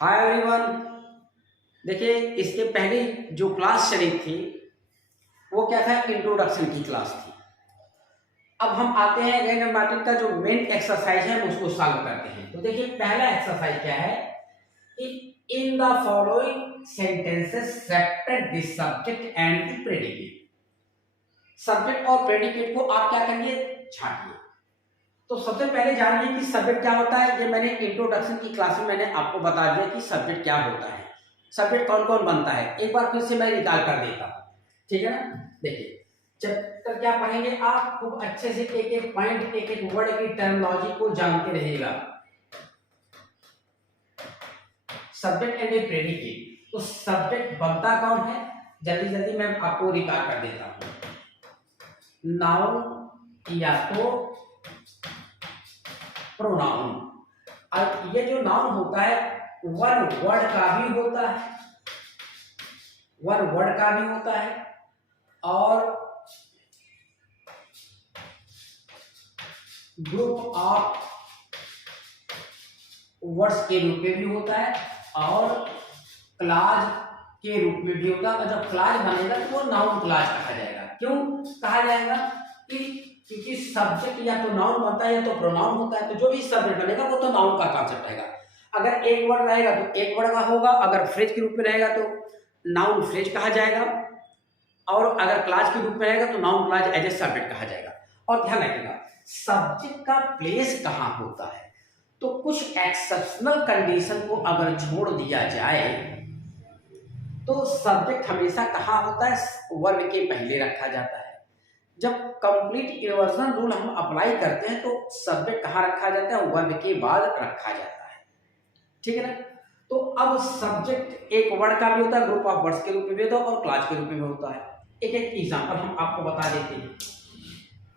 Hi everyone. देखिए, इसके पहले जो क्लास चली थी वो क्या था, इंट्रोडक्शन की क्लास थी। अब हम आते हैं ग्रामेटिक का जो मेन एक्सरसाइज है उसको सॉल्व करते हैं। तो देखिए, पहला एक्सरसाइज क्या है कि in the following sentences separate the subject and the predicate. Subject और प्रेडिकेट को आप क्या करिए, छांटिए। तो सबसे पहले जानिए कि सब्जेक्ट क्या होता है। ये मैंने इंट्रोडक्शन की क्लास में मैंने आपको बता दिया कि सब्जेक्ट क्या होता है, सब्जेक्ट कौन कौन बनता है। एक बार फिर से मैं निकाल कर देता हूं, ठीक है ना। देखिए, चैप्टर क्या पढ़ेंगे आप, खूब अच्छे से एक एक पॉइंट, एक एक वर्ड की टर्मिनोलॉजी को जानते रहिएगा। Subject and predicate. तो सब्जेक्ट बनता कौन है, जल्दी जल्दी मैं आपको रिकॉल कर देता हूं। नाउन या तो प्रोनाउन। अब ये जो नाउन होता है वन वर्ड का भी होता है, वन वर्ड का भी होता है और ग्रुप ऑफ वर्ड्स के रूप में भी होता है और क्लाज के रूप में भी होता है। और जब क्लाज बनेगा तो वो नाउन क्लाज कहा जाएगा। क्यों कहा जाएगा कि क्योंकि सब्जेक्ट या तो नाउन बनता है या तो प्रोनाउन होता है। तो जो भी सब्जेक्ट बनेगा वो तो नाउन का कॉन्सेप्ट रहेगा। अगर एक वर्ड रहेगा तो एक वर्ड का होगा, अगर फ्रेज के रूप में रहेगा तो नाउन फ्रेज कहा जाएगा, और अगर क्लाज के रूप में रहेगा तो noun clause as a subject कहा जाएगा। और ध्यान रखिएगा, सब्जेक्ट का प्लेस कहाँ होता है। तो कुछ एक्सेप्शनल कंडीशन को अगर छोड़ दिया जाए तो सब्जेक्ट हमेशा कहाँ होता है, वर्ब के पहले रखा जाता है। जब कंप्लीट इन्वर्जन रूल हम अप्लाई करते हैं तो सब्जेक्ट कहाँ रखा जाता है, वर्ब के बाद रखा जाता है, ठीक है ना। तो अब सब्जेक्ट एक वर्ड का भी होता है, ग्रुप ऑफ वर्ड्स के रूप में भी होता है और क्लास के रूप में भी होता है। एक एक एग्जांपल हम आपको बता देते हैं।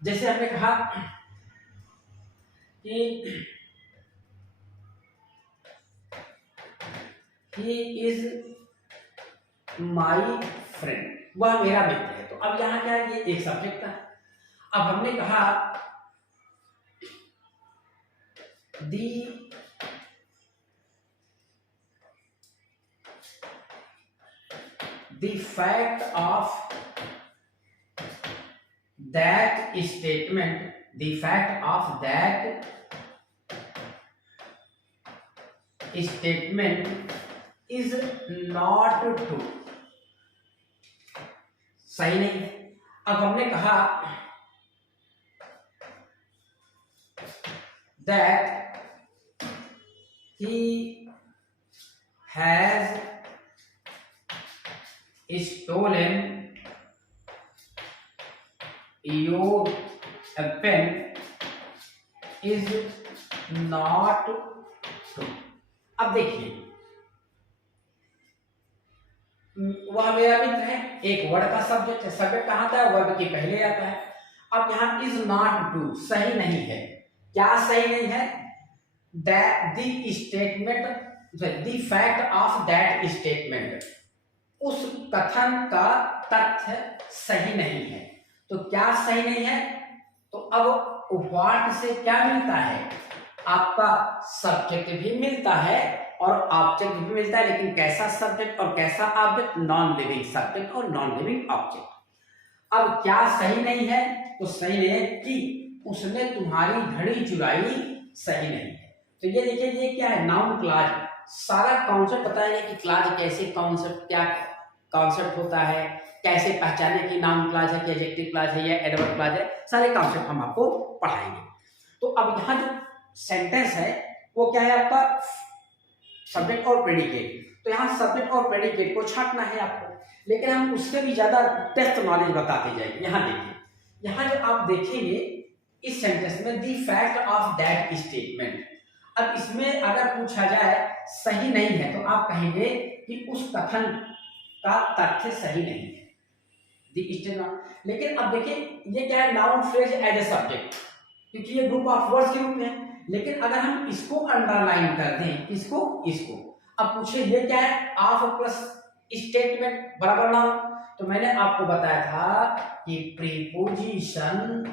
जैसे हमने कहा कि he is my friend, वह मेरा मित्र है। तो अब यहाँ क्या है, ये एक सब्जेक्ट था। अब हमने कहा the fact of that statement, the fact of that statement is not true, सही नहीं। अब हमने कहा that he has stolen your pen is not true। अब देखिए, वह मेरा मित्र है, एक वर्ड का सब्जेक्ट है, सब्जेक्ट कहाँ आता है, वर्ब के पहले आता है। अब यहाँ इज नॉट ट्रू, सही नहीं है। क्या सही नहीं है, that the statement, the fact of that statement, उस कथन का तथ्य सही नहीं है। तो क्या सही नहीं है, तो अब व्हाट से क्या मिलता है, आपका सब्जेक्ट भी मिलता है और ऑब्जेक्ट भी मिलता है। लेकिन कैसा सब्जेक्ट और कैसा ऑब्जेक्ट, नॉन लिविंग सब्जेक्ट और नॉन लिविंग ऑब्जेक्ट। अब क्या सही नहीं है, तो सही नहीं है कि उसने तुम्हारी घड़ी चुराई, सही नहीं है। तो ये देखिए, ये क्या है, नाउन क्लाज। सारा कॉन्सेप्ट बताएंगे कि क्लाज कैसे, कॉन्सेप्ट क्या कॉन्सेप्ट होता है, कैसे पहचाने कि नाउन क्लाज है कि एडजेक्टिव क्लाज है या एडवर्ब क्लाज है, सारे कॉन्सेप्ट हम आपको पढ़ाएंगे। तो अब यहाँ जो सेंटेंस है वो क्या है, आपका सब्जेक्ट और प्रेडिकेट। तो यहाँ सब्जेक्ट और प्रेडिकेट को छांटना है आपको, लेकिन हम उससे भी ज्यादा डेप्थ नॉलेज बताते जाएंगे। यहाँ देखिए, यहाँ जो आप देखेंगे इस सेंटेंस में the fact of that statement. अब इसमें अगर पूछा जाए सही नहीं है तो आप कहेंगे कि उस कथन का तथ्य सही नहीं है, द स्टेटमेंट। लेकिन अब देखिए, ये क्या है, noun phrase as a subject, क्योंकि ये ग्रुप ऑफ वर्ड्स के रूप में है। लेकिन अगर हम इसको अंडरलाइन कर दें, इसको इसको, अब पूछे ये क्या है, ऑफ प्लस स्टेटमेंट बराबर नाउन। तो मैंने आपको बताया था कि preposition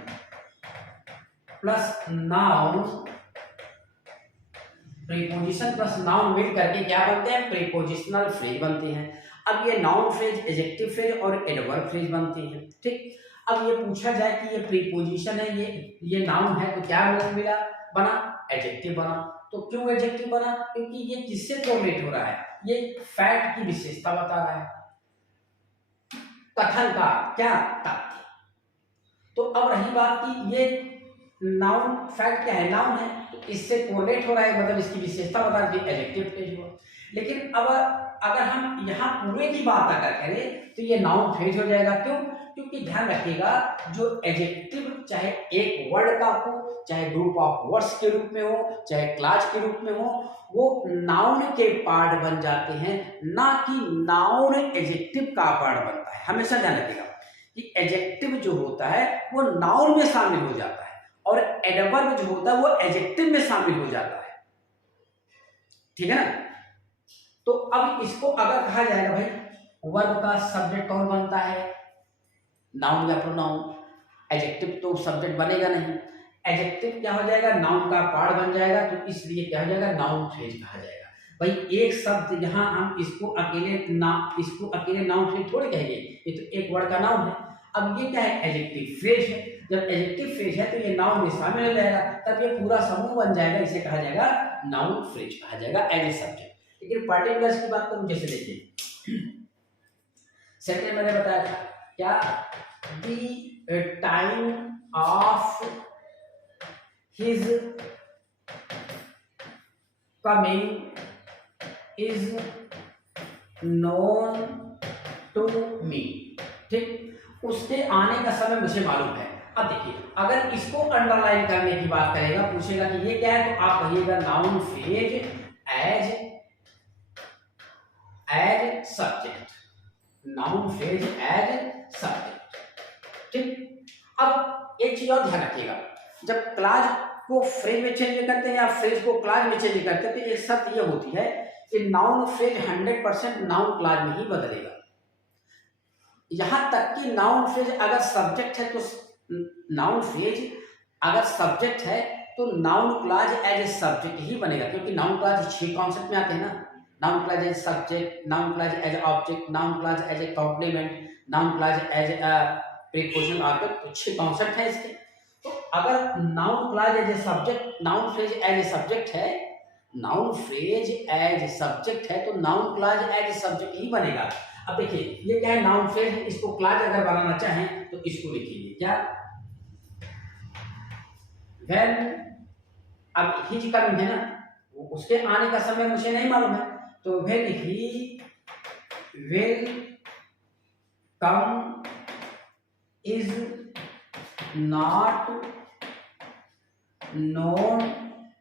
plus noun preposition plus noun मिल करके क्या बनते हैं, प्रीपोजिशनल फ्रेज बनते हैं। अब ये नाउन फ्रेज, एडजेक्टिव फ्रेज और एडवर्ब फ्रेज बनते हैं। ठीक, अब ये पूछा जाए कि ये प्रीपोजिशन है, ये नाउन है, तो क्या मिला, बना एडजेक्टिव बना। तो क्यों एडजेक्टिव बना, क्योंकि ये किससे कोरिलेट हो रहा है, ये फैक्ट की विशेषता बता रहा है, कथन का क्या तथ्य। तो अब रही बात कि ये नाउन, फैक्ट क्या है, नाउन है, तो इससे कोरिलेट हो रहा है, मतलब इसकी विशेषता बता दी, एडजेक्टिव फ्रेज हुआ। लेकिन अब अगर हम यहाँ पूरे की बात अगर करें तो ये नाउन फ्रेज हो जाएगा। क्यों, क्योंकि ध्यान रखिएगा जो एडजेक्टिव चाहे एक वर्ड का हो, चाहे ग्रुप ऑफ वर्ड्स के रूप में हो, चाहे क्लास के रूप में हो, वो नाउन के पार्ट बन जाते हैं, ना कि नाउन एडजेक्टिव का पार्ट बनता है। हमेशा ध्यान रखिएगा कि एडजेक्टिव जो होता है वो नाउन में शामिल हो जाता है और एडवर्ब जो होता है वो एडजेक्टिव में शामिल हो जाता है। ठीक है ना। तो अब इसको अगर कहा जाएगा भाई वर्ब का सब्जेक्ट कौन बनता है, नाउन या प्रोनाउन, एडजेक्टिव तो सब्जेक्ट बनेगा नहीं, एडजेक्टिव क्या हो जाएगा, नाउन का पार्ट बन जाएगा, तो इसलिए क्या हो जाएगा, नाउन फ्रेज कहा जाएगा। भाई एक शब्द यहाँ हम इसको अकेले नाउन फ्रेज थोड़ी कहेंगे, ये तो एक वर्ड का नाउन है। अब ये क्या है, एडजेक्टिव फ्रेज है। जब एडजेक्टिव फ्रेज है तो ये नाउन में शामिल हो जाएगा, तब ये पूरा समूह बन जाएगा, इसे कहा जाएगा नाउन फ्रेज कहा जाएगा एज ए सब्जेक्ट। लेकिन पर्टिकुलर्स की बात करूं, जैसे देखिए सेकंड मैंने बताया था क्या, the time of his coming is known to me. ठीक, उसके आने का समय मुझे मालूम है। अब देखिए अगर इसको अंडरलाइन करने की बात करेगा, पूछेगा कि ये क्या है, तो आप कहिएगा noun phrase as subject, noun phrase as subject. ठीक, अब एक चीज और ध्यान रखिएगा, जब क्लास को फ्रेज में चेंज करते हैं या फ्रेज को क्लास में चेंज करते हैं, तो एक शर्त ये होती है कि नाउन फ्रेज 100% नाउन क्लास में ही बदलेगा। यहां तक कि नाउन फ्रेज अगर सब्जेक्ट है तो नाउन फ्रेज अगर सब्जेक्ट है तो noun clause as a subject ही बनेगा, क्योंकि नाउन क्लास 6 कॉन्सेप्ट में आते हैं ना, noun clause as subject, noun clause as object, noun clause as a complement, noun clause as preposition object, तो 6 कॉन्सेप्ट है इसके। तो अगर noun clause as a subject, noun phrase as a subject है, नाउन फ्रेज एज सब्जेक्ट है, तो noun clause as subject ही बनेगा। अब देखिए ये क्या है, नाउन फ्रेज, इसको क्लास अगर बनाना चाहें तो इसको लिखिए क्या, व्हेन, अब हिज कमिंग है ना, उसके आने का समय मुझे नहीं मालूम है, तो when he will come is not known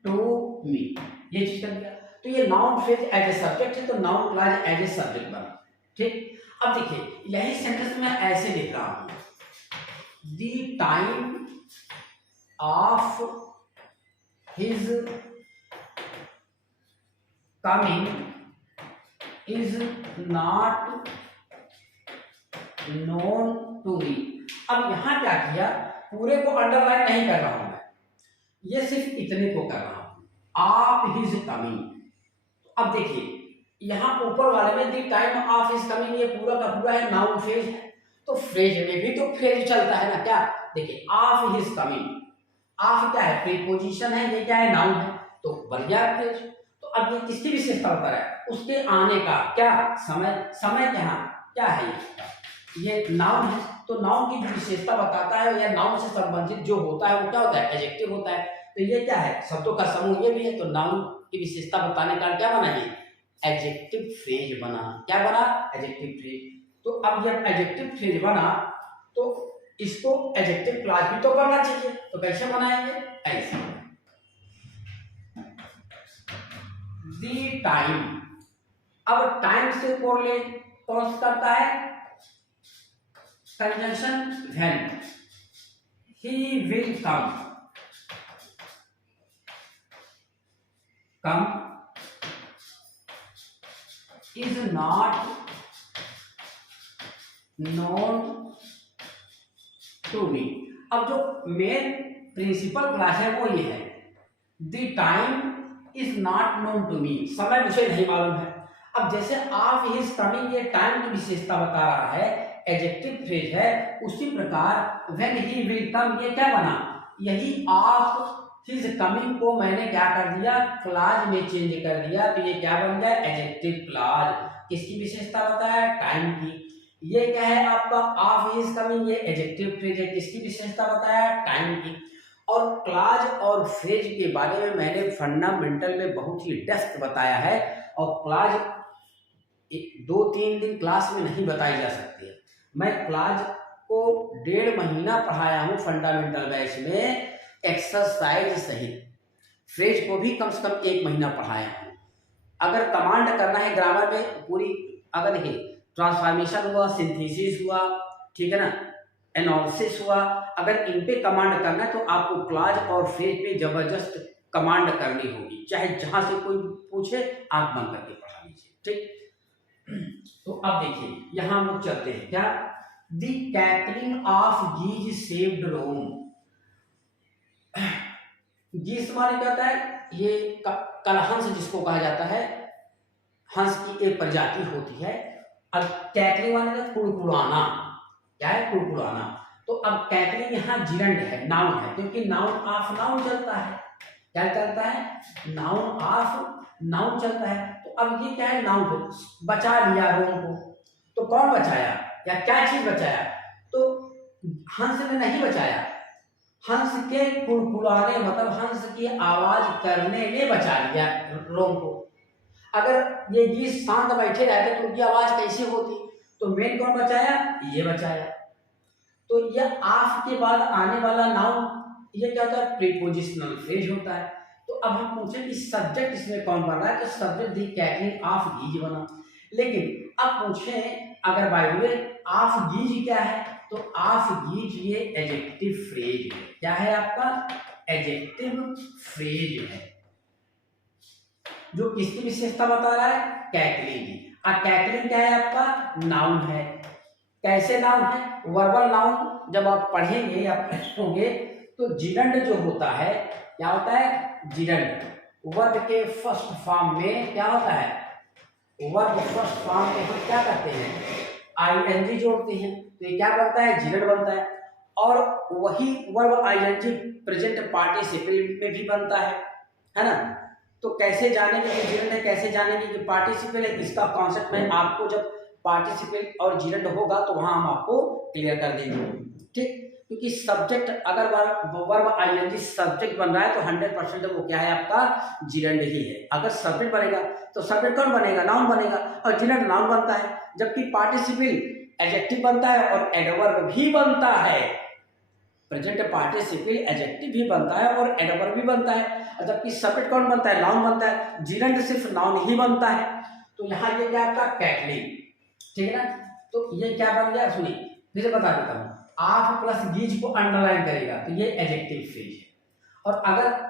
to me, ये चीज कर दिया। तो ये noun phrase as a subject है, तो noun clause as a subject बना। ठीक, अब देखिए यही सेंटेंस मैं ऐसे लिख रहा हूं, the time of his coming is not known to me. अब यहां क्या किया, पूरे को अंडरलाइन नहीं कर रहा हूं मैं, ये सिर्फ इतने को कर रहा हूं, ऑफ हिज कमिंग। अब देखिए यहां ऊपर वाले में the time of his coming, ये पूरा का पूरा है नाउन फ्रेज है, तो फ्रेज में भी तो फ्रेज चलता है ना, क्या देखिए ऑफ हिज कमिंग, ऑफ क्या है, प्रीपोजिशन है, ये क्या है, नाउन है, तो बन गया फ्रेज। तो अब ये किसकी विशेषता बता रहा है, उसके आने का क्या समय, समय क्या है, ये नाउन है, तो नाउन की जो विशेषता बताता है या नाउन से संबंधित जो होता है वो क्या होता है, एडजेक्टिव होता है। तो ये क्या है, शब्दों का समूह ये भी है, तो नाउन की विशेषता बताने का क्या बना, ये एडजेक्टिव फ्रेज बना। क्या बना, एडजेक्टिव फ्रेज। तो अब जब एडजेक्टिव फ्रेज बना तो इसको एडजेक्टिव क्लास भी तो करना चाहिए, तो कैसे बनाएंगे, ऐसे, द टाइम। अब टाइम से कोरिलेट कौन करता है, conjunction when, he will come is not known to me. अब जो मेन प्रिंसिपल क्लास है वो ये है, the time is not known to me, समय मुझे नहीं मालूम है। अब जैसे ऑफ हिज कमिंग ये टाइम की विशेषता बता रहा है, एडजेक्टिव फ्रेज है, उसी प्रकार व्हेन ही विल कम ये क्या बना, यही ऑफ हिज कमिंग को मैंने क्या कर दिया, क्लॉज में चेंज कर दिया, तो ये क्या बन गया, एडजेक्टिव क्लॉज। किसकी विशेषता बताया, टाइम की। ये क्या है आपका ऑफ हिज कमिंग, ये एडजेक्टिव फ्रेज है, किसकी विशेषता बताया, टाइम की। और क्लॉज और फ्रेज के बारे में मैंने फंडामेंटल में बहुत ही डेप्थ बताया है, और क्लॉज 2-3 दिन क्लास में नहीं बताई जा सकती है। मैं क्लॉज को 1.5 महीना पढ़ाया हूँ फंडामेंटल बैच में, एक्सरसाइज सहित। फ्रेज को भी कम से कम 1 महीना पढ़ाया हूँ। अगर कमांड करना है ग्रामर में पूरी, अगर देखिए ट्रांसफॉर्मेशन हुआ, सिंथेसिस हुआ, ठीक है ना, एनालिसिस हुआ, अगर इन पे कमांड करना है तो आपको क्लॉज और फ्रेज पे जबरदस्त कमांड करनी होगी, चाहे जहां से कोई पूछे आप बंद करके पढ़ा लीजिए, ठीक। तो अब देखिए यहां हम लोग चलते हैं, क्या, द कैकलिंग ऑफ गीज सेव्ड रोम। गीज माने क्या होता है, ये कलहंस जिसको कहा जाता है, हंस की एक प्रजाति होती है। अब कैकलिंग माने कुड़कुड़ाना, क्या है, कुड़कुड़ाना। तो अब कैकलिंग यहाँ जिरंड है, नाउन है, क्योंकि नाउन ऑफ नाउन चलता है। क्या चलता है, नाउन ऑफ नाउन चलता है। तो अब ये क्या है, नाउन बचा लिया रोम को। तो कौन बचाया या क्या चीज बचाया, तो हंस ने नहीं बचाया, हंस के कुड़कुड़ाने मतलब हंस की आवाज करने ने बचा लिया रोम को। अगर ये गीत शांत बैठे रहते तो उनकी आवाज कैसी होती, तो मेन कौन बचाया, ये बचाया। तो ये ऑफ के बाद आने वाला नाउन ये क्या होता है, प्रीपोजिशनल फ्रेज होता है। तो अब हम पूछे कि सब्जेक्ट इसमें कौन बन रहा है, तो सब्जेक्ट दी कैकलिंग ऑफ गीज बना। लेकिन अब पूछे अगर बाय द वे ऑफ गीज क्या है, तो ऑफ गीज ये एडजेक्टिव फ्रेज है। क्या है आपका, एडजेक्टिव फ्रेज है, जो किसकी विशेषता बता रहा है, कैकलिंग की। अब कैकलिंग क्या है आपका, नाउन है। कैसे नाउन है, वर्बल नाउन जब आप पढ़ेंगे या पढ़ोगे तो जिरंड जो होता है, क्या होता है, जिरंड वर्ब के फर्स्ट फॉर्म में क्या होता है, वर्ब फर्स्ट फॉर्म में हम क्या करते हैं, आईएनजी जोड़ते हैं, तो ये क्या बनता है, जिरंड बनता है। और वही वर्ब आईएनजी प्रेजेंट पार्टिसिपल में भी बनता है ना। तो कैसे जानेंगे कि जिरंड है, कैसे जानेंगे कि पार्टिसिपल है, इसका कॉन्सेप्ट में आपको जब पार्टिसिपल और जिरंड होगा तो वहां हम आपको क्लियर कर देंगे, ठीक। क्योंकि सब्जेक्ट अगर वर्ब आईएनजी सब्जेक्ट बन रहा है तो 100% वो क्या है आपका, जिरंड ही है। अगर सब्जेक्ट बनेगा तो सब्जेक्ट कौन बनेगा, नाउन बनेगा, और जिरंड नाउन बनता है। जबकि पार्टिसिपल एडजेक्टिव बनता है और एडवर्ब भी बनता है। प्रेजेंट पार्टिसिपल एडजेक्टिव भी बनता है और एडवर्ब भी बनता है, जबकि सब्जेक्ट कौन बनता है, नाउन बनता है। जिरंड सिर्फ नाउन ही बनता है। तो यहाँ ये क्या आपका कैकलिंग, ठीक है ना। तो ये क्या बन गया, सुनिए फिर से बता देता हूँ, ऑफ प्लस गीज को अंडरलाइन करेगा तो ये एडजेक्टिव फ्रेज है, और अगर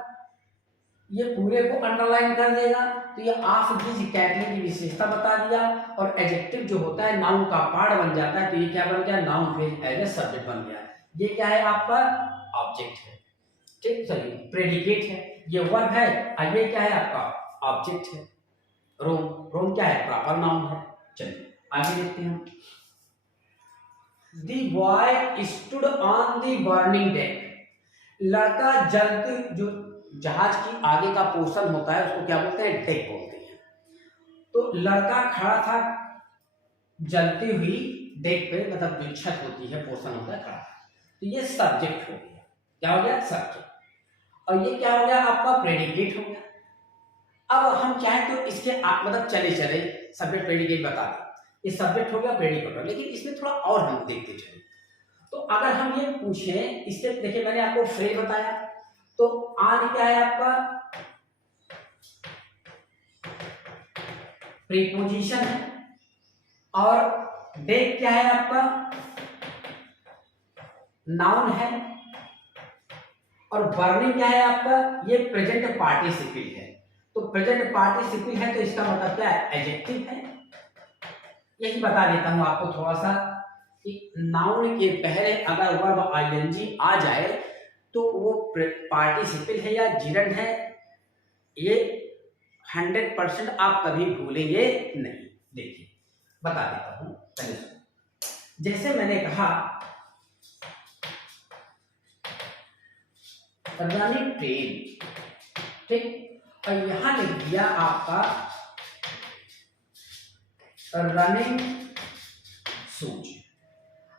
ये पूरे को अंडरलाइन कर देगा तो ये ऑफ गीज कैकलिंग की विशेषता बता दिया, और एडजेक्टिव जो होता है नाउन का पार्ट बन जाता है, तो ये क्या बन गया, noun phrase as a subject बन गया। ये क्या है आपका, ऑब्जेक्ट है, ठीक, सॉरी प्रेडिकेट है, ये वर्ब है, और ये क्या है आपका ऑब्जेक्ट है। रोम, रोम क्या है, प्रॉपर नाउन है। चलिए आगे देखते हैं। The boy stood on the burning deck. लड़का जलते, जो जहाज की आगे का पोर्शन होता है उसको क्या बोलते हैं, डेक बोलते हैं। तो लड़का खड़ा था जलती हुई डेक पे, मतलब जो छत होती है, पोर्शन होता है, खड़ा था। तो ये सब्जेक्ट हो गया, क्या हो गया, सब्जेक्ट। और ये क्या हो गया आपका, प्रेडिकेट हो गया। अब हम चाहें तो इसके मतलब चले चले सब्जेक्ट प्रेडिकेट बता दें, ये सब्जेक्ट हो गया, प्रेडिकेट हो गया, लेकिन इसमें थोड़ा और हम देखते चले। तो अगर हम ये पूछें, इसके देखिए मैंने आपको फ्रेज बताया, तो ऑन क्या है आपका, प्रीपोजिशन है, और डेक क्या है आपका, नाउन है, और बर्निंग क्या है आपका, ये प्रेजेंट पार्टिसिपल है। तो प्रेजेंट पार्टिसिपल है तो इसका मतलब क्या है, एडजेक्टिव है। यही बता देता हूं आपको थोड़ा सा कि नाउन के पहले अगर वर्ब आईएनजी आ जाए तो वो पार्टिसिपल है या जिरंड है, ये 100% आप कभी भूलेंगे नहीं। देखिए बता देता हूं, पहले सुनो। जैसे मैंने कहा रनिंग ट्रेन, ठीक, और यहां लिख दिया आपका रनिंग शूज।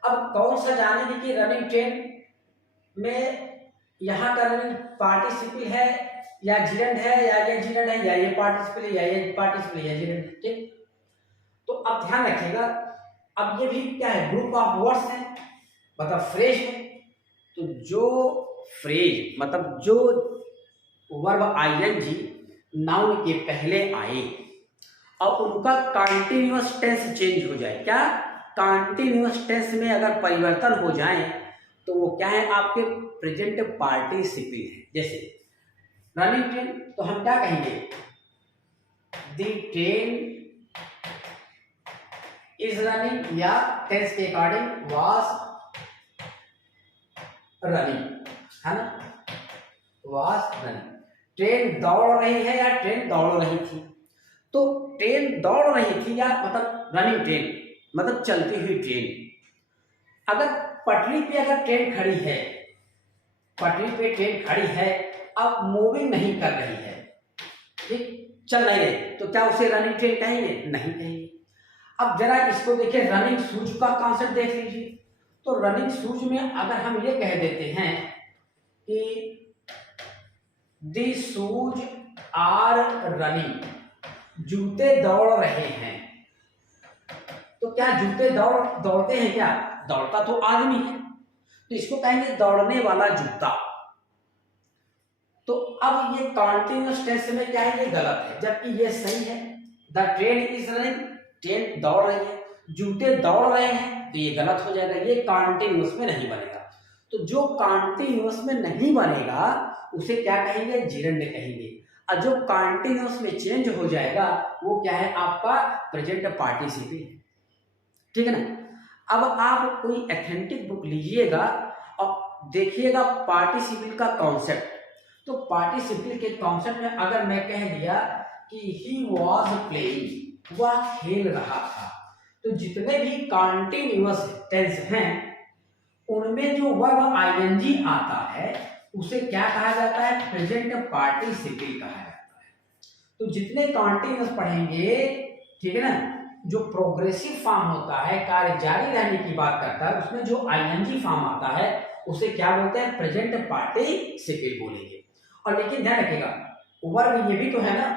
अब कौन सा जानेंगे कि रनिंग ट्रेन में यहाँ का रनिंग पार्टिसिपल है या जिरेंड है, या ये जिरेंड है, या ये पार्टिसिपल है, या ये पार्टिसिपल है, या जिरेंड, ठीक। तो अब ध्यान रखिएगा, अब ये भी क्या है, ग्रुप ऑफ वर्ड्स है, मतलब फ्रेज है। तो जो फ्रेज मतलब जो वर्ब आईएनजी नाउन के पहले आए और उनका कंटीन्यूअस टेंस चेंज हो जाए, क्या कंटीन्यूअस टेंस में अगर परिवर्तन हो जाए तो वो क्या है, आपके प्रेजेंट पार्टिसिपल है। जैसे रनिंग ट्रेन, तो हम क्या कहेंगे, द ट्रेन इज रनिंग, या टेंस के अकॉर्डिंग वाज रनिंग, है ना, वाज रनिंग। ट्रेन दौड़ रही है या ट्रेन दौड़ रही थी, तो ट्रेन दौड़ रही थी या मतलब रनिंग ट्रेन मतलब चलती हुई ट्रेन। अगर पटरी पे अगर ट्रेन खड़ी है, पटरी पे ट्रेन खड़ी है, अब मूविंग नहीं कर रही है, ठीक, चल रही है, तो क्या उसे रनिंग ट्रेन कहेंगे? नहीं कहेंगे। अब जरा इसको देखिए, रनिंग शूज का कॉन्सेप्ट देख लीजिए। तो रनिंग शूज में अगर हम ये कह देते हैं कि दी शूज आर रनिंग, जूते दौड़ रहे हैं, तो क्या जूते दौड़ते हैं क्या? दौड़ता तो आदमी है, तो इसको कहेंगे दौड़ने वाला जूता। तो अब ये कॉन्टिन्यूअस टेंस में क्या है, ये गलत है, जबकि ये सही है। The train is running, train दौड़ रही है, जूते दौड़ रहे हैं, तो ये गलत हो जाएगा, ये कॉन्टिन्यूअस में नहीं बनेगा। तो जो कॉन्टिन्यूअस में नहीं बनेगा उसे क्या कहेंगे, जिरेंड कहेंगे। और जो कॉन्टिन्यूअस में चेंज हो जाएगा वो क्या है, आपका प्रेजेंट पार्टिसिपल है, ठीक है ना। अब आप कोई एथेंटिक बुक लीजिएगा और देखिएगा पार्टिसिपल का कॉन्सेप्ट। तो पार्टिसिपल के कॉन्सेप्ट में अगर मैं कह दिया कि ही वॉज प्लेइंग, वह खेल रहा था, तो जितने भी कॉन्टिन्यूअस टेंस हैं उनमें जो वर्ब आईएनजी आता है उसे क्या कहा जाता है, प्रेजेंट पार्टिसिपल कहा जाता है। तो जितने कॉन्टिन्यूअस पढ़ेंगे, ठीक है ना, जो प्रोग्रेसिव फॉर्म होता है, कार्य जारी रहने की बात करता है, उसमें जो आईएनजी फॉर्म आता है उसे क्या बोलते हैं, प्रेजेंट पार्टिसिपल बोलेंगे। और लेकिन ध्यान रखिएगा, वर्ब ये भी तो है ना,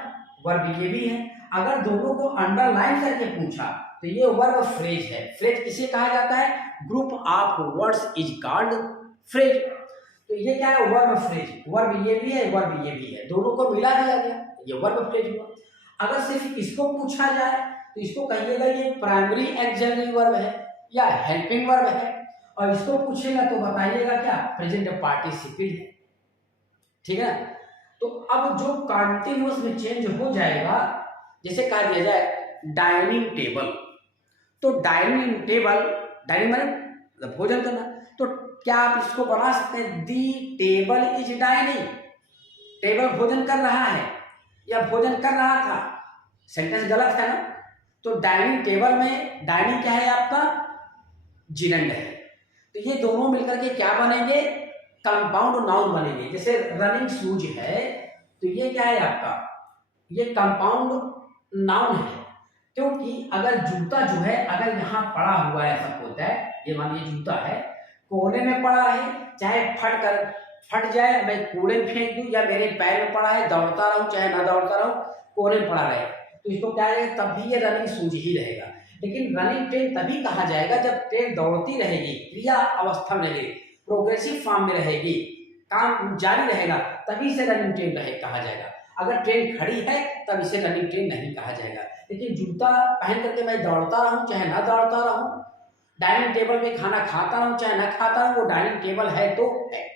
वर्ब ये भी है। अगर दोनों को अंडरलाइन करके पूछा तो ये वर्ब फ्रेज है। फ्रेज किसे कहा जाता है, group of words is called phrase. तो ये क्या है, वर्ब फ्रेज, वर्ब ये भी है, वर्ब ये भी है, दोनों को मिला दिया गया, ये वर्ब फ्रेज हुआ। अगर सिर्फ इसको पूछा जाए तो इसको कहिएगा ये प्राइमरी एक्सिलरी वर्ब है या हेल्पिंग वर्ब है, और इसको पूछेगा तो बताइएगा क्या, प्रेजेंट पार्टिसिपल है, ठीक है। तो अब जो कॉन्टिन्यूअस में चेंज हो जाएगा, जैसे कहा दिया जाए डाइनिंग टेबल, तो डाइनिंग टेबल, डाइनिंग मतलब भोजन करना, तो क्या आप इसको बना सकते हैं, दी टेबल इज डाइनिंग, टेबल भोजन कर रहा है या भोजन कर रहा था, सेंटेंस गलत है ना। तो डाइनिंग टेबल में डाइनिंग क्या है, आपका जिरेंड है, तो ये दोनों मिलकर के क्या बनेंगे, कंपाउंड नाउन बनेंगे। जैसे रनिंग शूज है, तो ये क्या है आपका, ये कंपाउंड नाउन है, क्योंकि अगर जूता जो है अगर यहाँ पड़ा हुआ है, ऐसा होता है, ये मानिए जूता है, कोने में पड़ा है, चाहे फट जाए, मैं कूड़े में फेंक दूं, या मेरे पैर में पड़ा है, दौड़ता रहूं चाहे ना दौड़ता रहूं, कोने में पड़ा रहे, तो इसको क्या है, तब भी ये रनिंग शूज ही रहेगा। लेकिन रनिंग ट्रेन तभी कहा जाएगा जब ट्रेन दौड़ती रहेगी, क्रिया अवस्था में रहेगी, प्रोग्रेसिव फॉर्म में रहेगी, काम जारी रहेगा, तभी इसे रनिंग ट्रेन कहा जाएगा। अगर ट्रेन खड़ी है तब इसे रनिंग ट्रेन नहीं कहा जाएगा। लेकिन जूता पहन करके मैं दौड़ता रहूं चाहे ना दौड़ता रहूं, डाइनिंग टेबल पे खाना खाता रहूं चाहे ना खाता रहूं, वो डाइनिंग टेबल है तो है।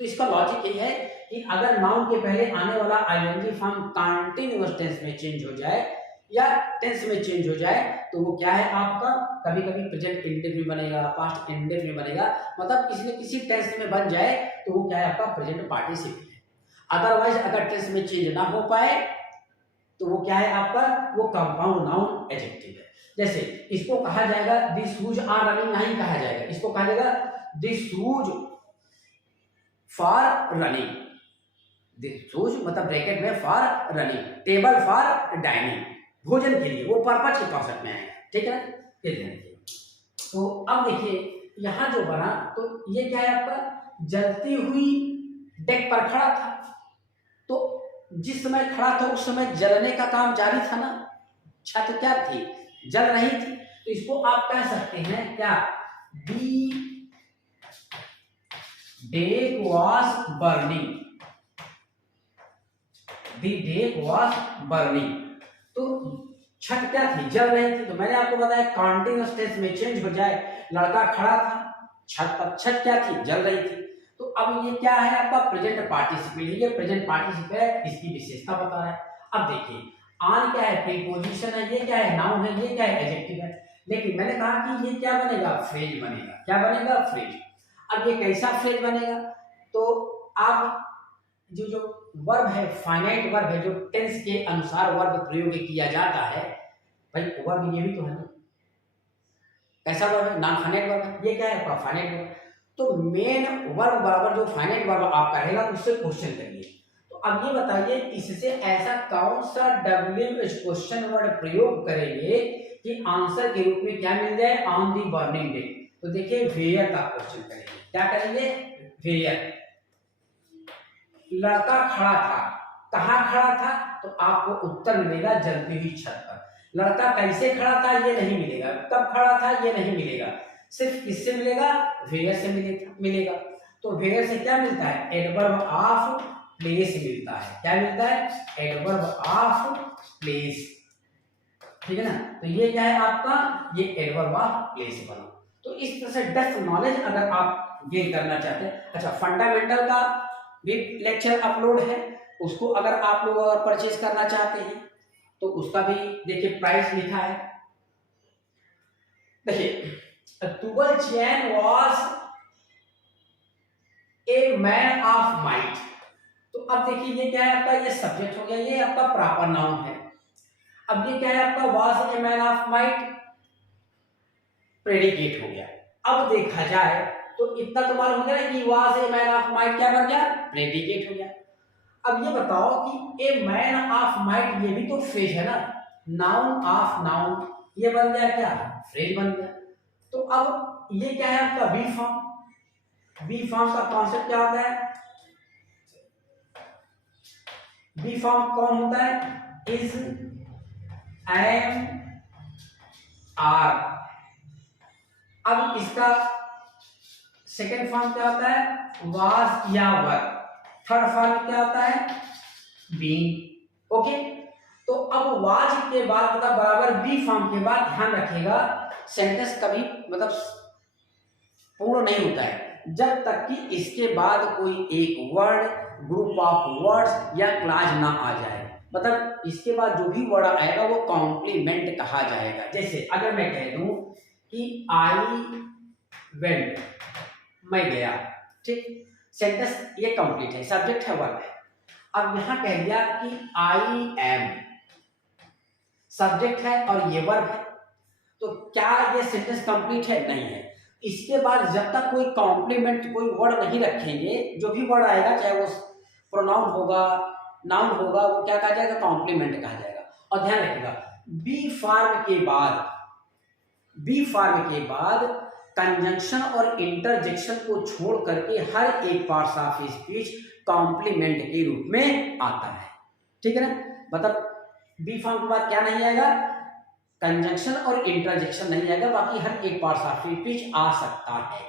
तो इसका लॉजिक यही है कि अगर नाउन के पहले आने वाला आईएनजी फॉर्म कंटीन्यूअस टेंस में चेंज हो जाए या टेंस में चेंज हो जाए तो वो क्या है आपका, कभी कभी प्रेजेंट इंडेफिनिट बनेगा, पास्ट इंडेफिनिट बनेगा, मतलब किसी न किसी टेंस में बन जाए तो वो क्या है, आपका प्रेजेंट पार्टिसिपल है। अदरवाइज अगर टेंस में चेंज ना हो पाए तो वो क्या है आपका, वो कंपाउंड नाउन एडजेक्टिव है। जैसे इसको कहा जाएगा द शूज आर रनिंग, नहीं कहा जाएगा, इसको कहा जाएगा the shoes for running, the shoes मतलब ब्रैकेट में for running, table for dining, भोजन के लिए, वो पर्पज के कॉन्सेप्ट में आएगा, ठीक है ना, ये ध्यान रखिए। तो अब देखिए यहां जो बना, तो ये क्या है आपका, जलती हुई डेक पर खड़ा था, तो जिस समय खड़ा था उस समय जलने का काम जारी था ना, छत क्या थी, जल रही थी, तो इसको आप कह सकते हैं क्या, the deck was burning, the deck was burning, तो छत क्या थी, जल रही थी। तो मैंने आपको बताया कॉन्टिन्यूअस टेंस में चेंज हो जाए, लड़का खड़ा था छत पर, छत क्या थी, जल रही थी। तो अब ये क्या है आपका प्रेजेंट पार्टिसिपल, ये प्रेजेंट पार्टिसिपल है, इसकी विशेषता बता रहा है। अब देखिए ऑन क्या है, प्रीपोजिशन है, ये क्या है, नाउन है, ये क्या है, एडजेक्टिव है। लेकिन मैंने कहा कि ये क्या बनेगा, फ्रेज बनेगा, क्या बनेगा, फ्रेज। अब ये कैसा फ्रेज बनेगा, तो आप जो वर्ब है, फाइनाइट वर्ब है, जो टेंस के अनुसार वर्ब प्रयोग किया जाता है, भाई वर्ब ये भी तो है ना, कैसा वर्ब है, नॉन फाइनाइट वर्ब है, ये क्या है आपका फाइनाइट वर्ब। तो मेन वर्ब बराबर जो फाइनाइट वर्ब आपका रहेगा उससे क्वेश्चन करिए। तो अब ये बताइए इससे ऐसा कौन सा WH क्वेश्चन वर्ड प्रयोग करेंगे कि आंसर के रूप में क्या मिल जाए, ऑन दी बर्निंग डे। तो देखिए वेयर का क्वेश्चन करेंगे, क्या करेंगे, वेयर। लड़का खड़ा था, कहाँ खड़ा था, तो आपको उत्तर मिलेगा जलती हुई छत पर। लड़का कैसे खड़ा था ये नहीं मिलेगा, कब खड़ा था ये नहीं मिलेगा, सिर्फ किससे मिलेगा, वेयर से मिलेगा। तो वेयर से क्या मिलता है, एडवर्ब ऑफ प्लेस मिलता है, क्या मिलता है, एडवर्ब ऑफ प्लेस, ठीक है ना। तो ये क्या है आपका, ये एडवर्ब ऑफ प्लेस बना। तो इस तरह से डेप्थ नॉलेज अगर आप गेन करना चाहते हैं, अच्छा फंडामेंटल का भी लेक्चर अपलोड है, उसको अगर आप लोग अगर परचेज करना चाहते हैं तो उसका भी देखिए प्राइस लिखा है। देखिए तुगल चैन was a man of might. तो अब देखिए ये क्या है आपका, ये सब्जेक्ट हो गया, ये आपका प्रॉपर नाउन है। अब ये क्या है आपका, was a man of might, predicate हो गया। अब देखा जाए तो इतना तो मालूम हो गया कि was a man of might क्या बन गया, प्रेडिकेट हो गया। अब ये बताओ कि ए मैन ऑफ माइट ये भी तो फ्रेज है ना, नाउन ऑफ नाउन, ये बन गया क्या, फ्रेज बन गया। तो अब ये क्या है आपका बी फॉर्म। बी फॉर्म का कॉन्सेप्ट क्या होता है, बी फॉर्म कौन होता है, इज, एम, आर। अब इसका सेकेंड फॉर्म क्या होता है, वाज या वर। थर्ड फॉर्म क्या होता है, बीइंग। ओके, तो अब वाज के बाद मतलब बराबर बी फॉर्म के बाद ध्यान रखिएगा सेंटेंस कभी मतलब पूर्ण नहीं होता है जब तक कि इसके बाद कोई एक वर्ड, ग्रुप ऑफ वर्ड्स या क्लास ना आ जाए। मतलब इसके बाद जो भी वर्ड आएगा वो कॉम्प्लीमेंट कहा जाएगा। जैसे अगर मैं कह दूं कि आई वेंट, मैं गया, ठीक, सेंटेंस ये कंप्लीट है, सब्जेक्ट है, वर्ब है। अब यहां कह दिया कि आई एम, सब्जेक्ट है और ये वर्ब है, तो क्या ये सेंटेंस कंप्लीट है, नहीं है। इसके बाद जब तक कोई कॉम्प्लीमेंट कोई वर्ड नहीं रखेंगे, जो भी वर्ड आएगा चाहे वो प्रोनाउन होगा, नाउन होगा, वो क्या कहा जाएगा, कॉम्प्लीमेंट कहा जाएगा। और ध्यान रखिएगा बी फॉर्म के बाद, बी फॉर्म के बाद कंजंक्शन और इंटरजेक्शन को छोड़ करके हर एक पार्ट्स ऑफ स्पीच कॉम्प्लीमेंट के रूप में आता है, ठीक है ना। मतलब बी फॉर्म के बाद क्या नहीं आएगा, कंजंक्शन और इंटरजेक्शन नहीं आएगा, बाकी हर एक पार्ट्स ऑफ स्पीच आ सकता है,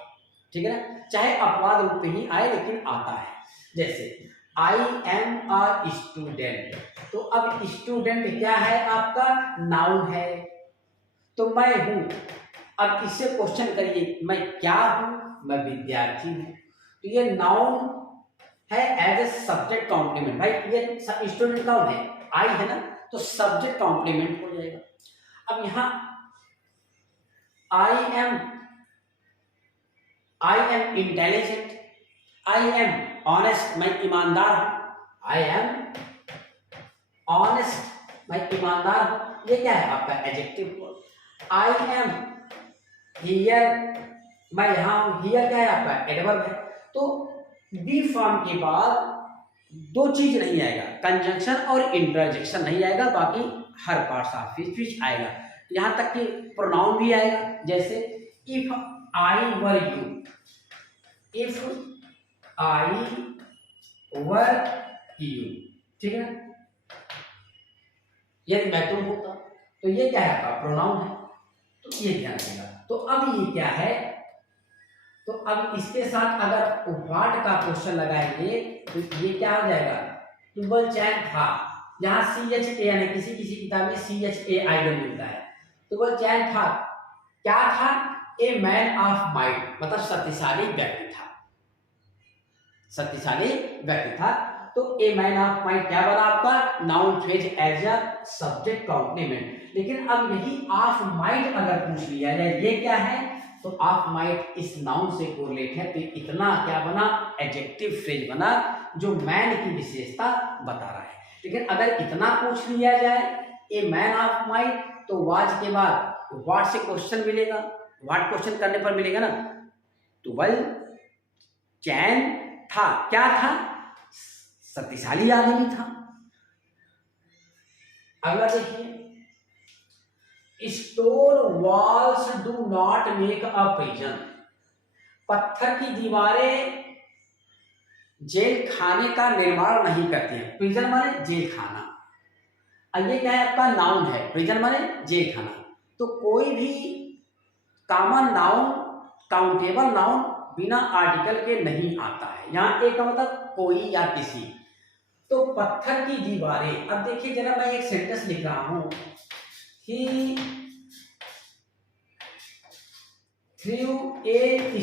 ठीक है ना, चाहे अपवाद रूप में ही आए लेकिन आता है। जैसे आई एम अ स्टूडेंट, तो अब स्टूडेंट क्या है आपका, नाउन है, तो मैं हूं। अब इससे क्वेश्चन करिए, मैं क्या हूं, मैं विद्यार्थी हूं, तो ये नाउन है एज ए सब्जेक्ट कॉम्प्लीमेंट। भाई ये स्टूडेंट कौन है, आई है ना, तो सब्जेक्ट कॉम्प्लीमेंट हो जाएगा। अब यहां I am intelligent, I am honest, मैं ईमानदार हूं, आई एम ऑनेस्ट, मैं ईमानदार हूँ, ये क्या है आपका adjective word. I am here, मैं यहाँ हूँ, हियर क्या है आपका एडवर्ब है। तो बी फॉर्म के बाद दो चीज नहीं आएगा, कंजंक्शन और इंटरजेक्शन नहीं आएगा, बाकी हर पार्ट्स ऑफ स्पीच आएगा, यहाँ तक कि प्रोनाउन भी आएगा। जैसे if I were you, if I were you, ठीक है। यदि मैं तुम होता, तो ये क्या है आपका प्रोनाउन है, तो ये ध्यान रखिएगा। तो अब ये क्या है, तो अब इसके साथ अगर व्हाट का क्वेश्चन लगाएंगे तो ये क्या हो जाएगा, ट्यूबल चैन था, यहाँ CHA यानी किसी किसी किताब में CHAI मिलता है। ट्यूबल चैन था, क्या था, ए मैन ऑफ माइंड, मतलब शक्तिशाली व्यक्ति था, शक्तिशाली व्यक्ति था। तो ए मैन ऑफ माइंड क्या बना आपका, noun phrase as a subject complement. लेकिन अब यही ऑफ माइंड अगर पूछ लिया जाए ये क्या है, तो ऑफ माइंड इस नाउन से कोरिलेट है, तो इतना क्या बना, एडजेक्टिव फ्रेज बना जो मैन की विशेषता बता रहा है। लेकिन अगर इतना पूछ लिया जाए ए मैन ऑफ माइंड, तो वाज के बाद व्हाट से क्वेश्चन मिलेगा, व्हाट क्वेश्चन करने पर मिलेगा ना, ट्यूबल चैन था, क्या था, शक्तिशाली आदमी था। अगला देखिए, stone walls do not make a prison, पत्थर की दीवारें जेल खाने का निर्माण नहीं करती हैं। प्रिजन माने जेल खाना, अब ये क्या है आपका नाउन है, प्रिजन माने जेल खाना। तो कोई भी कॉमन नाउन, काउंटेबल नाउन बिना आर्टिकल के नहीं आता है। यहाँ एक का मतलब कोई या किसी, तो पत्थर की दीवारें। अब देखिए जरा मैं एक सेंटेंस लिख रहा हूं, he threw a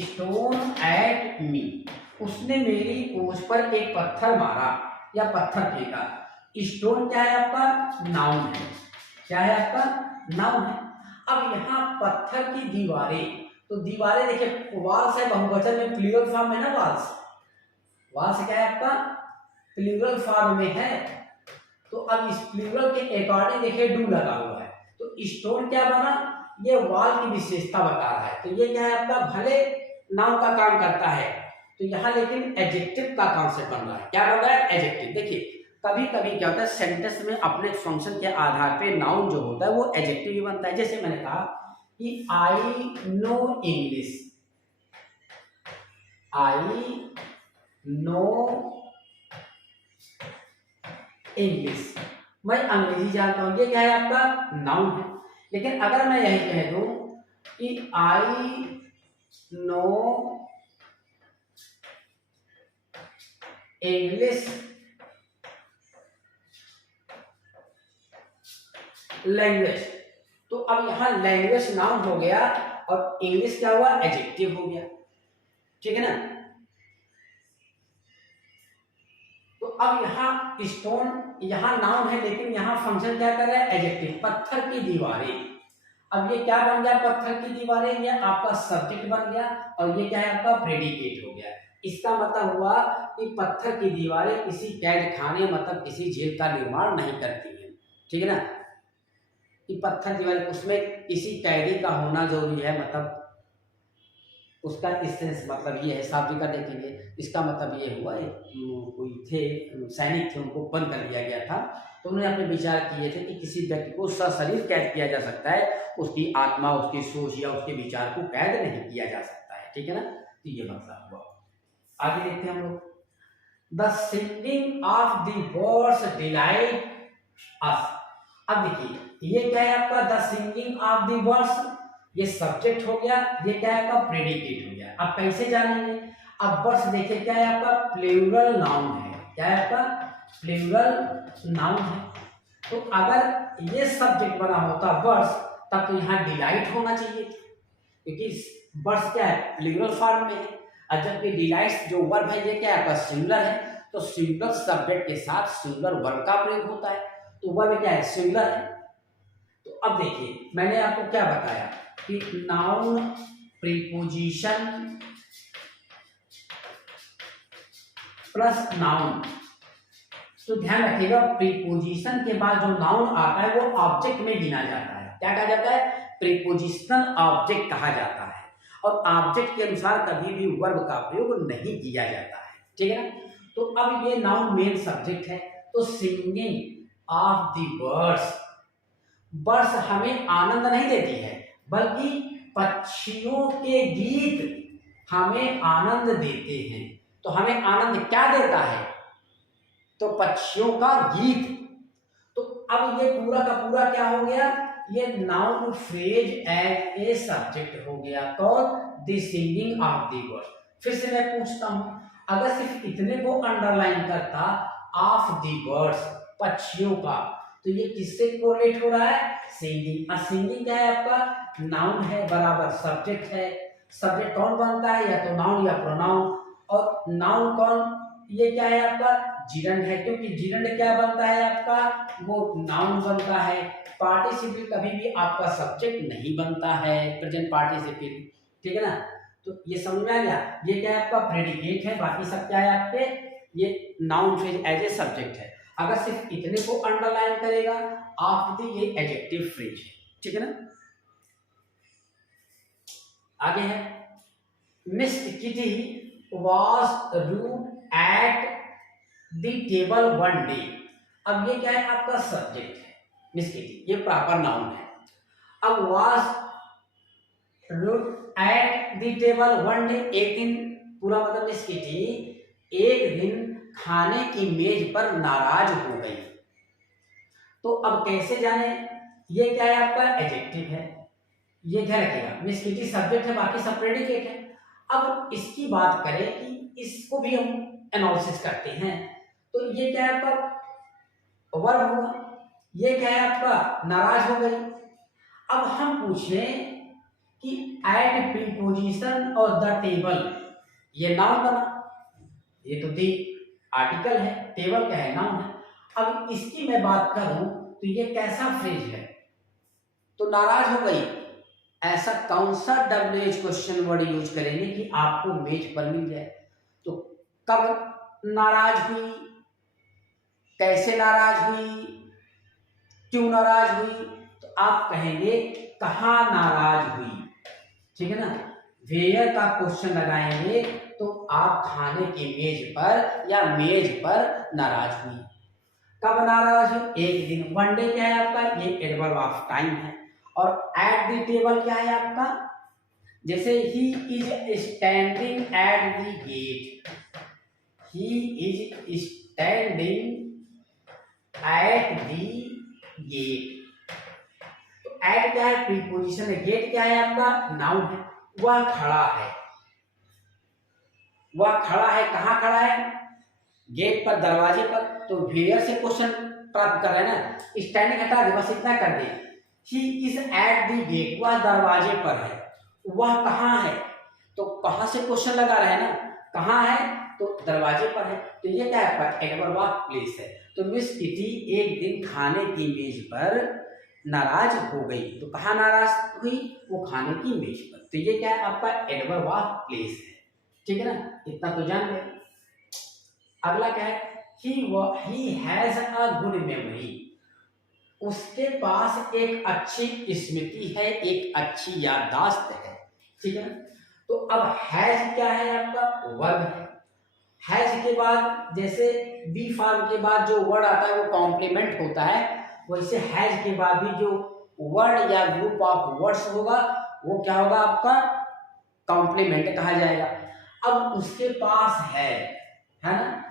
stone at me, उसने मेरी पूंछ पर एक पत्थर मारा या पत्थर फेंका। स्टोन क्या है आपका, नाउन है, क्या है आपका, नाउन है। अब यहाँ पत्थर की दीवारें, तो दीवारें देखिए वाल्स है, बहुवचन में प्लूरल फॉर्म है ना, वाल्स, वाल्स क्या है आपका प्लूरल फॉर्म में है। तो अब इस प्लूरल के अकॉर्डिंग देखिए डू लगा हुआ है, तो स्टोन क्या बना, ये वॉल की विशेषता बता रहा है। तो ये क्या है आपका, भले नाउन का काम करता है, तो यहाँ लेकिन एडजेक्टिव का कॉन्सेप्ट बन रहा है। क्या बन रहा है, एडजेक्टिव। देखिए कभी कभी क्या होता है, सेंटेंस में अपने फंक्शन के आधार पे नाउन जो होता है वो एडजेक्टिव भी बनता है। जैसे मैंने कहा कि I know English, I know English, मैं अंग्रेजी जानता हूं, ये क्या है आपका नाउन है। लेकिन अगर मैं यही कह दूं कि आई नो इंग्लिश लैंग्वेज, तो अब यहां लैंग्वेज नाउन हो गया और इंग्लिश क्या हुआ, एडजेक्टिव हो गया, ठीक है ना। तो अब यहाँ स्टोन यहाँ नाउन है, लेकिन यहाँ फंक्शन क्या कर रहा है, एडजेक्टिव। पत्थर की दीवारें, अब ये क्या बन गया, पत्थर की दीवारें, ये आपका सब्जेक्ट बन गया और ये क्या है आपका प्रेडिकेट हो गया। इसका मतलब हुआ कि पत्थर की दीवारें किसी कैद खाने मतलब किसी जेल का निर्माण नहीं करती है, ठीक है ना। कि पत्थर दीवारें, उसमें किसी कैदी का होना जरूरी है, मतलब उसका इसेंस मतलब ये है, शाब्दिक का देखेंगे, इसका मतलब ये हुआ कोई थे सैनिक थे, उनको बंद कर दिया गया था, तो उन्होंने अपने विचार किए थे कि किसी व्यक्ति को सशरीर कैद किया जा सकता है, उसकी आत्मा, उसकी सोच या उसके विचार को कैद नहीं किया जा सकता है, ठीक है ना। तो ये मतलब हुआ। आगे देखते हैं हम लोग, the singing of the birds delight us. अब देखिए ये क्या है आपका, the singing of the birds, ये सब्जेक्ट हो गया, ये क्या है आपका प्रेडिकेट हो गया। अब कैसे जानेंगे, अब बर्ड्स देखिए क्या है आपका प्लूरल नाउन है, क्या है आपका प्लूरल नाउन है। तो अगर ये सब्जेक्ट बना होता बर्ड्स, तब तो यहाँ डिलाइट होना चाहिए, क्योंकि बर्ड्स क्या है प्लूरल फॉर्म में है, और जबकि डिलाइट्स जो वर्ब है ये क्या है आपका सिंगुलर है, तो सिंगुलर सब्जेक्ट के साथ सिंगुलर वर्ब का प्रयोग होता है, तो वर्ब क्या है सिंगुलर है। तो अब देखिए मैंने आपको क्या बताया कि नाउन प्रीपोजिशन प्लस नाउन, तो ध्यान रखिएगा प्रीपोजिशन के बाद जो नाउन आता है वो ऑब्जेक्ट में गिना जाता है। क्या कहा जाता है? प्रीपोजिशनल ऑब्जेक्ट कहा जाता है। और ऑब्जेक्ट के अनुसार कभी भी वर्ब का प्रयोग नहीं किया जाता है। ठीक है ना? तो अब ये नाउन मेन सब्जेक्ट है। तो singing of the birds, birds हमें आनंद नहीं देती है, बल्कि पक्षियों के गीत हमें आनंद देते हैं। तो हमें आनंद क्या देता है? तो पक्षियों का गीत। तो अब ये पूरा का पूरा क्या हो गया? ये noun phrase as a subject हो गया। कौन? The singing of the birds. फिर से मैं पूछता हूं, अगर सिर्फ इतने को अंडरलाइन करता, ऑफ द बर्ड्स, पक्षियों का, तो ये किससे कोरिलेट हो रहा है? सिंगिंग। सिंगिंग क्या है आपका? नाउन है बराबर सब्जेक्ट है। सब्जेक्ट कौन बनता है? या तो नाउन या प्रोनाउन। और नाउन कौन? ये क्या है आपका? जिरंड है, क्योंकि जिरंड क्या बनता है आपका? वो नाउन बनता है। पार्टिसिपल कभी भी आपका सब्जेक्ट नहीं बनता है, प्रेजेंट पार्टिसिपल। ठीक है ना? तो ये समझ में आ गया। ये क्या है आपका? प्रेडिकेट है। बाकी सब क्या है आपके? ये noun phrase as a subject है। अगर सिर्फ इतने को अंडरलाइन करेगा आप, ये एडजेक्टिव फ्रेज है। ठीक है ना? आगे है, mister Kitty was rude at the table one day. अब ये क्या है आपका? सब्जेक्ट है। मिस किटी ये प्रॉपर नाउन है। अब was rude at the table one day, एक दिन, पूरा मतलब मिस किटी एक दिन खाने की मेज पर नाराज हो गई। तो अब कैसे जाने? ये क्या है आपका? एडजेक्टिव है। ये क्या रखेगा? मिस किटी सब्जेक्ट है, बाकी सब प्रेडिकेट है। अब इसकी बात करें कि इसको भी हम एनालिसिस करते हैं, तो ये क्या है आपका? वर्ब हुआ। ये क्या है आपका? नाराज हो गई। अब हम पूछें कि एट प्रीपोजिशन और द टेबल, ये नाउन बना, ये तो दी आर्टिकल है, टेबल क्या है? नाउन है। अब इसकी मैं बात करूं तो ये कैसा फ्रेज है? तो नाराज हो गई, ऐसा कौन सा WH क्वेश्चन वर्ड यूज करेंगे कि आपको मेज पर मिल जाए? तो कब नाराज हुई, कैसे नाराज हुई, क्यों नाराज हुई? तो आप कहेंगे कहां नाराज हुई। ठीक है ना? वेयर का क्वेश्चन लगाएंगे तो आप खाने की मेज पर या मेज पर नाराज हुई। कब नाराज हुई? एक दिन। वन डे क्या है आपका? ये एडवर्ब ऑफ टाइम है। और एट द टेबल क्या है आपका? जैसे he is standing at the gate, he is standing at the gate. तो एट क्या है? प्रीपोजिशन है। गेट क्या है आपका? नाउन है। वह खड़ा है, वह खड़ा है। कहां खड़ा है? गेट पर, दरवाजे पर। तो वेयर से क्वेश्चन प्राप्त कर रहे हैं ना, स्टैंडिंग हटा दे, बस इतना कर दे। He is at the gate, वह दरवाजे पर है। वह कहां है? तो कहां से क्वेश्चन लगा रहे हैं ना, कहां है? तो दरवाजे पर है। तो ये क्या है आपका? एडवर्ब ऑफ प्लेस है। तो मिस किटी एक दिन खाने की मेज पर नाराज हो गई। तो कहां नाराज हुई? वो खाने की मेज पर। तो ये क्या है आपका? एडवर्ब ऑफ प्लेस है। ठीक है ना? इतना तो जान गए। अगला क्या है? he has a good memory, उसके पास एक अच्छी स्मृति है, एक अच्छी याददाश्त है। ठीक है? तो अब हैज क्या है आपका? वर्ब है। हैज के बाद जैसे बी फॉर्म के बाद जो वर्ड आता है वो कॉम्प्लीमेंट होता है, वैसे हैज के बाद भी जो वर्ड या ग्रुप ऑफ वर्ड्स होगा वो क्या होगा आपका? कॉम्प्लीमेंट कहा जाएगा। अब उसके पास है ना?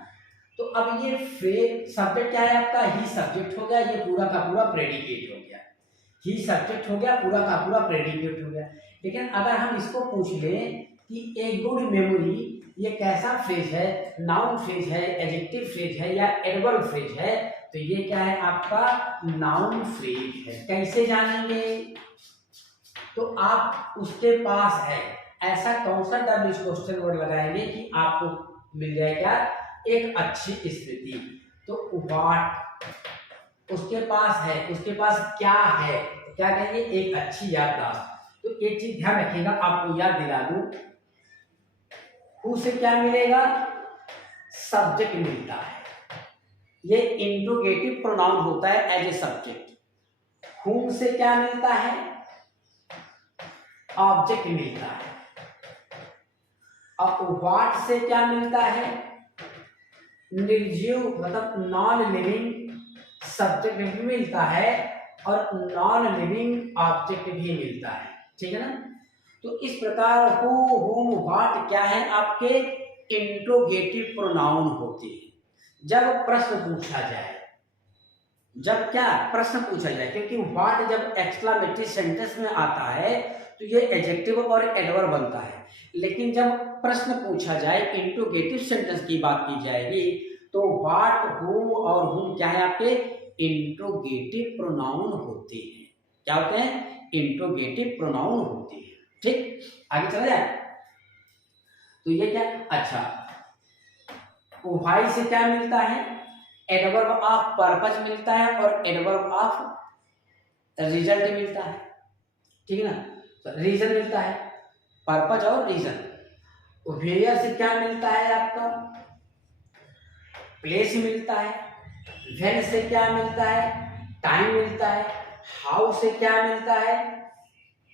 तो अब ये फ्रेज सब्जेक्ट क्या है आपका? ही सब्जेक्ट हो गया, ये पूरा का पूरा प्रेडिकेट हो गया। ही सब्जेक्ट हो गया, पूरा का पूरा प्रेडिकेट हो गया। लेकिन अगर हम इसको पूछ लें कि ए गुड मेमोरी ये कैसा फ्रेज है? नाउन फ्रेज है, एडजेक्टिव फ्रेज है या एडवर्ब फ्रेज है? तो ये क्या है आपका? नाउन फ्रेज है। कैसे जानेंगे? तो आप उसके पास है, ऐसा कौन सा WH क्वेश्चन वर्ड लगाएंगे कि आपको मिल जाए क्या? एक अच्छी स्मृति। तो व्हाट, उसके पास है, उसके पास क्या है? तो क्या कहेंगे? एक अच्छी याददाश्त। तो एक चीज ध्यान रखिएगा, आपको याद दिला दूं, हु से क्या मिलेगा? सब्जेक्ट मिलता है। ये इंट्रोगेटिव प्रोनाउन होता है एज ए सब्जेक्ट। whom से क्या मिलता है, ऑब्जेक्ट मिलता है। अब व्हाट से क्या मिलता है, निर्जीव मतलब नॉन लिविंग सब्जेक्ट भी मिलता है और नॉन लिविंग ऑब्जेक्ट भी मिलता है, ठीक है ना। तो इस प्रकार हु, whom, व्हाट क्या है, आपके इंट्रोगेटिव प्रोनाउन होते हैं जब प्रश्न पूछा जाए, जब क्या प्रश्न पूछा जाए, क्योंकि व्हाट जब एक्सक्लेमेटरी सेंटेंस में आता है तो ये एडजेक्टिव और एडवर्ब बनता है, लेकिन जब प्रश्न पूछा जाए, इंट्रोगेटिव सेंटेंस की बात की जाएगी, तो व्हाट, हु और हुम क्या है, आपके इंट्रोगेटिव प्रोनाउन होते हैं। क्या होते हैं, इंट्रोगेटिव प्रोनाउन होते हैं। ठीक, आगे चला जाए। तो ये क्या, अच्छा, वाई से क्या मिलता है, एडवर्ब ऑफ पर्पज मिलता है और एडवर्ब ऑफ रिजल्ट मिलता है, ठीक है ना। तो रीजन मिलता है, पर्पज और रीजन। वेयर से क्या मिलता है, आपका प्लेस मिलता है। व्हेन से क्या मिलता है, टाइम मिलता है। हाउ से क्या मिलता है,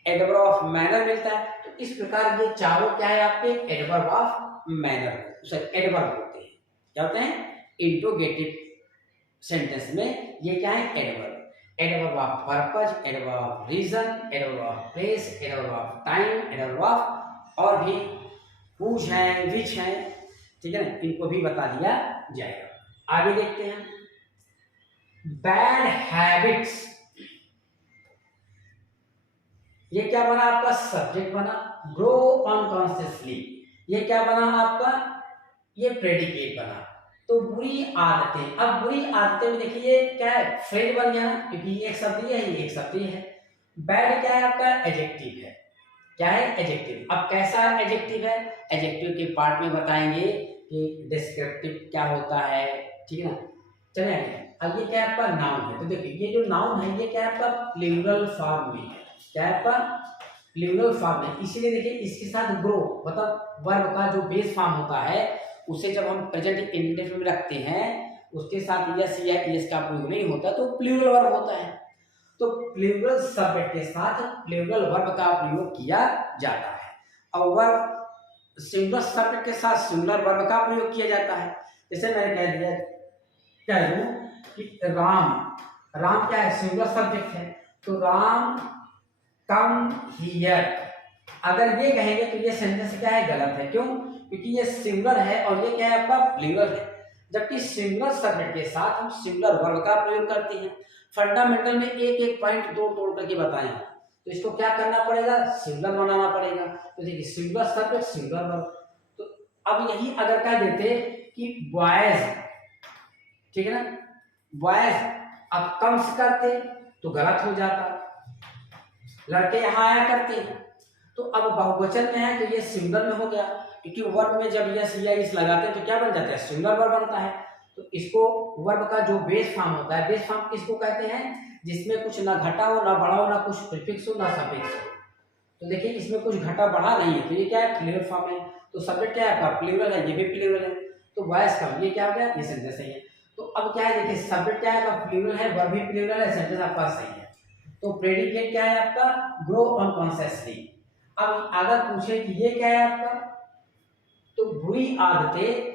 एडवर्ब ऑफ मैनर मिलता है। तो इस प्रकार ये चारों क्या है, आपके एडवर्ब ऑफ मैनर, एडवर्ब होते हैं। क्या होते हैं, इंट्रोगेटिव सेंटेंस में ये क्या है, adverb. Adverb of purpose, adverb of reason, adverb of place, adverb of time, adverb of और भी हुज हैं, विच हैं, ठीक है ना, इनको भी बता दिया जाएगा। आगे देखते हैं, बैड हैबिट्स। ये क्या बना आपका, सब्जेक्ट बना। ग्रो अनकॉन्शियसली, ये क्या बना आपका, ये प्रेडिकेट बना। तो बुरी आदतें, अब बुरी आदतें में देखिए क्या है, फ्रेज बन गया ना, क्योंकि ये एक शब्द है, ये एक शब्द है। बैड क्या है आपका, एडजेक्टिव है। क्या है, एडजेक्टिव। अब कैसा एडजेक्टिव है, एडजेक्टिव के पार्ट में बताएंगे कि डिस्क्रिप्टिव क्या होता है, ठीक है ना। चलिए अब ये क्या है आपका, नाउन है। तो देखिए ये जो नाउन है ये क्या है आपका, प्लूरल फॉर्म में है। क्या है आपका, प्लूरल फॉर्म में, इसीलिए देखिए इसके साथ ग्रो मतलब वर्ब का जो बेस फॉर्म होता है उसे जब हम प्रेजेंट इंडेफिनिट में रखते हैं उसके साथ यस या यस का प्रयोग नहीं होता तो प्लूरल वर्ब होता है। तो प्लूरल सब्जेक्ट के साथ प्लूरल वर्ब का प्रयोग किया जाता है और वर्ब सिंगुलर सब्जेक्ट के साथ सिंगुलर वर्ब का प्रयोग किया जाता है। जैसे मैंने कह दिया, कह दूं कि राम, राम क्या है, सिंगुलर सब्जेक्ट है, तो राम कम हियर। अगर ये कहेंगे तो ये सेंटेंस क्या है, गलत है। क्यों, क्योंकि ये सिंगुलर है और ये क्या है आपका, प्लूरल है। जबकि सिंगुलर सब्जेक्ट के साथ हम सिंगुलर वर्ब का प्रयोग करते हैं। फंडामेंटल में एक एक पॉइंट तोड़ करके बताए, तो इसको क्या करना पड़ेगा, सिंगुलर बनाना पड़ेगा। तो देखिए सिंगुलर सब्जेक्ट सिंगुलर वर्ब। तो अब यही अगर कह देते कि बॉयज, ठीक है ना, बॉयज, अब कम्स करते तो गलत हो जाता, लड़के यहाँ आया करते। तो अब बहुवचन में है तो ये सिंगुलर में हो गया, क्योंकि वर्ब में जब यस या इस लगाते हैं तो क्या बन जाता है, सिंगुलर वर्ब बनता है। तो इसको वर्ब का जो बेस फॉर्म होता है, बेस फॉर्म किसको कहते हैं, जिसमें कुछ ना घटा हो ना बढ़ा हो, ना कुछ प्रीफिक्स हो ना सफिक्स हो। तो देखिए इसमें कुछ घटा बढ़ा नहीं है, तो ये क्या है, प्लूरल फॉर्म है। तो सब्जेक्ट क्या है आपका, प्लूरल है, ये भी प्लूरल है। तो वॉइस का ये क्या हो गया, ये सेंटेंस सही है। तो अब क्या है, देखिए सब्जेक्ट क्या है आपका, प्लूरल है, वर्ब भी प्लूरल है, सेंटेंस आपका सही है। तो प्रेडिकेट क्या है आपका, ग्रो अनकॉन्शियसली। अब अगर पूछे कि ये क्या है आपका, तो बुरी आदतें,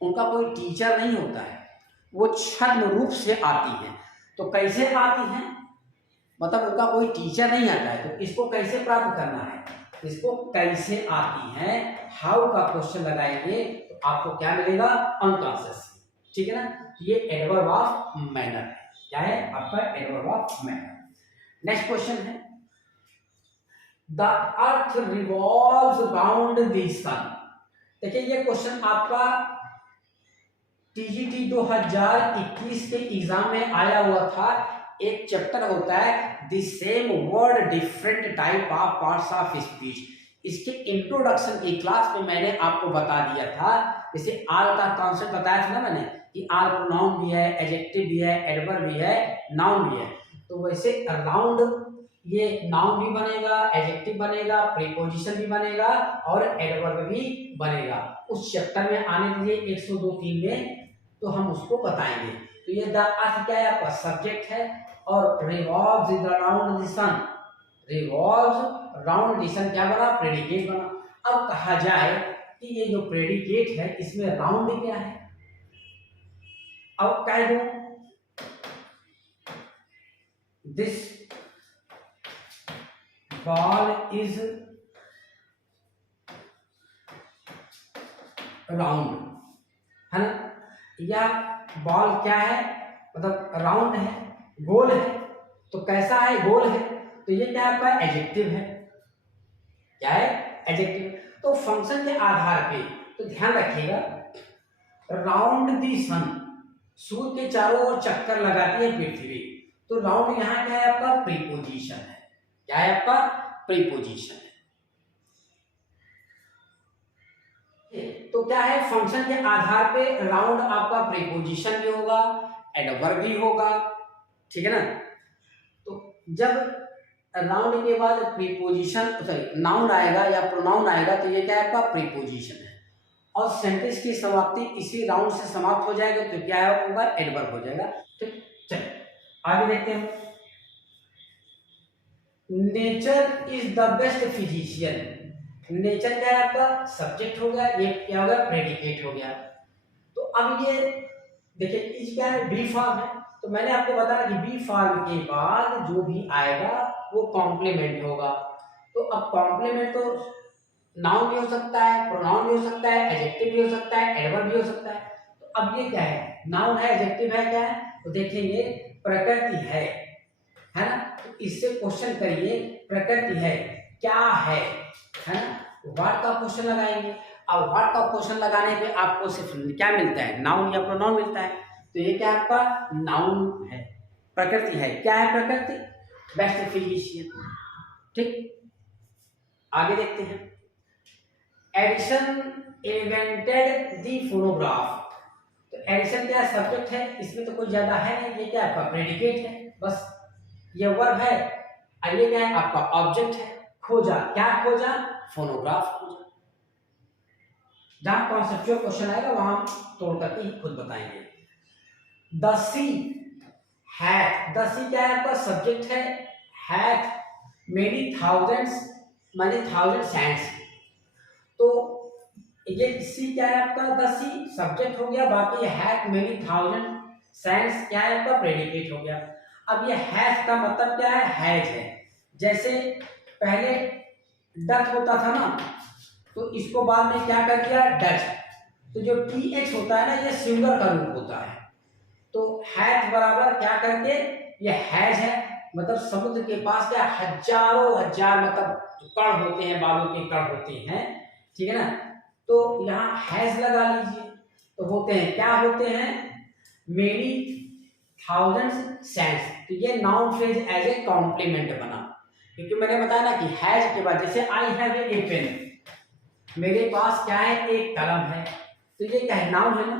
उनका कोई टीचर नहीं होता है, वो छद्म रूप से आती है। तो कैसे आती हैं, मतलब उनका कोई टीचर नहीं आता है, तो इसको कैसे प्राप्त करना है, इसको कैसे आती हैं, हाउ का क्वेश्चन लगाएंगे तो आपको क्या मिलेगा, अनकॉन्शियसली, ठीक है ना। ये एडवर्ब ऑफ मैनर है। क्या है आपका, adverb of manner. Next question है, the earth revolves round the sun. देखिए ये क्वेश्चन आपका टीजीटी 2021 के एग्जाम में आया हुआ था। एक चैप्टर होता है the same word different type of parts of speech. इसके इंट्रोडक्शन की क्लास में मैंने आपको बता दिया था, जैसे आल का कॉन्सेप्ट बताया था ना मैंने, कि आल प्रोनाउन भी है, एडजेक्टिव भी है, एडवर्ब भी है, नाउन भी है। तो वैसे राउंड ये नाउन भी बनेगा, एडजेक्टिव बनेगा, प्रीपोजिशन भी बनेगा और एडवर्ब भी बनेगा। उस चैप्टर में आने दीजिए 102-3 में, तो हम उसको बताएंगे। तो ये द अर्थ क्या है आपका सब्जेक्ट है, और revolves around the sun, revolves around the sun क्या बना, प्रेडिकेट बना। अब कहा जाए कि ये जो प्रेडिकेट है इसमें राउंड क्या है, अब कह दूं दिस बॉल इज राउंड, है ना, या बॉल क्या है मतलब राउंड है, गोल है। तो कैसा है, गोल है, तो ये क्या आपका एडजेक्टिव है, क्या है एडजेक्टिव। तो फंक्शन के आधार पे तो ध्यान रखिएगा, राउंड दी सन, सूर्य के चारों ओर चक्कर लगाती है पृथ्वी, तो राउंड यहाँ क्या है आपका प्रीपोजिशन है, क्या है आपका प्रीपोजिशन है। तो क्या है फंक्शन के आधार पे राउंड आपका प्रीपोजिशन भी होगा, एडवर्ब भी होगा, ठीक है ना। तो जब राउंड के बाद प्रीपोजिशन सॉरी नाउन आएगा या प्रोनाउन आएगा तो ये क्या है आपका प्रीपोजिशन है, और सेंटेंस की समाप्ति इसी राउंड से समाप्त हो जाएगा तो क्या होगा एडवर्ब हो जाएगा। ठीक, चलिए आगे देखते हैं। Nature is the best physician, nature क्या है आपका सब्जेक्ट हो गया, ये क्या हो गया प्रेडिकेट हो गया। तो अब ये देखिए इज क्या है बी फॉर्म है, तो मैंने आपको बताया कि बी फॉर्म के बाद जो भी आएगा वो कॉम्प्लीमेंट होगा। तो अब कॉम्प्लीमेंट तो नाउन भी हो सकता है, प्रोनाउन भी हो सकता है, एडजेक्टिव भी हो सकता है, एडवर्ब भी हो सकता है। तो अब ये क्या है, नाउन है, एडजेक्टिव है, क्या है, तो देखेंगे प्रकृति है ना। तो इससे क्वेश्चन करिए प्रकृति है क्या है ना, व्हाट का क्वेश्चन लगाएंगे। अब व्हाट का क्वेश्चन लगाने पे आपको सिर्फ क्या मिलता है, नाउन या प्रोनाउन मिलता है। तो ये क्या आपका नाउन है, प्रकृति है, क्या है प्रकृति, बेस्ट फिजिशियन। ठीक, आगे देखते हैं। एडिसन इन्वेंटेड द फोनोग्राफ, तो एडिसन क्या सब्जेक्ट है, इसमें तो कोई ज्यादा है नहीं, ये क्या आपका प्रेडिकेट है, बस ये वर्ब है, और ये क्या है आपका ऑब्जेक्ट है। खोजा, क्या खोजा, फोनोग्राफ खोजा। जहां कॉन्सेप्चुअल क्वेश्चन आएगा वहां तोड़ करके ही खुद बताएंगे। द सी हैथ, द सी क्या है आपका सब्जेक्ट है, हैथ मेनी थाउजेंड्स माने थाउजेंड सैंड्स, तो ये सी क्या है आपका द सी सब्जेक्ट हो गया, बाकी हैथ मेनी थाउजेंड सैंड्स क्या है आपका प्रेडिकेट हो गया। अब ये हैथ का मतलब क्या है, हैज है। जैसे पहले डच होता था ना, तो इसको बाद में क्या कर दिया डच, तो जो टी एच होता है ना ये सिंगुलर का रूप होता है। तो हैथ बराबर क्या करके ये हैज है, मतलब समुद्र के पास क्या हजारों हजार मतलब कण होते हैं, बालू के कण होते हैं, ठीक है ना। तो यहाँ हैज लगा लीजिए, तो होते हैं क्या होते हैं मेनी थाउजेंड्स सैंड्स। तो ये noun phrase as a complement बना, क्योंकि मैंने बताया ना कि हैज के बाद जैसे आई हैव ए पेन, मेरे पास क्या है एक कलम है, तो ये क्या है नाउन है ना।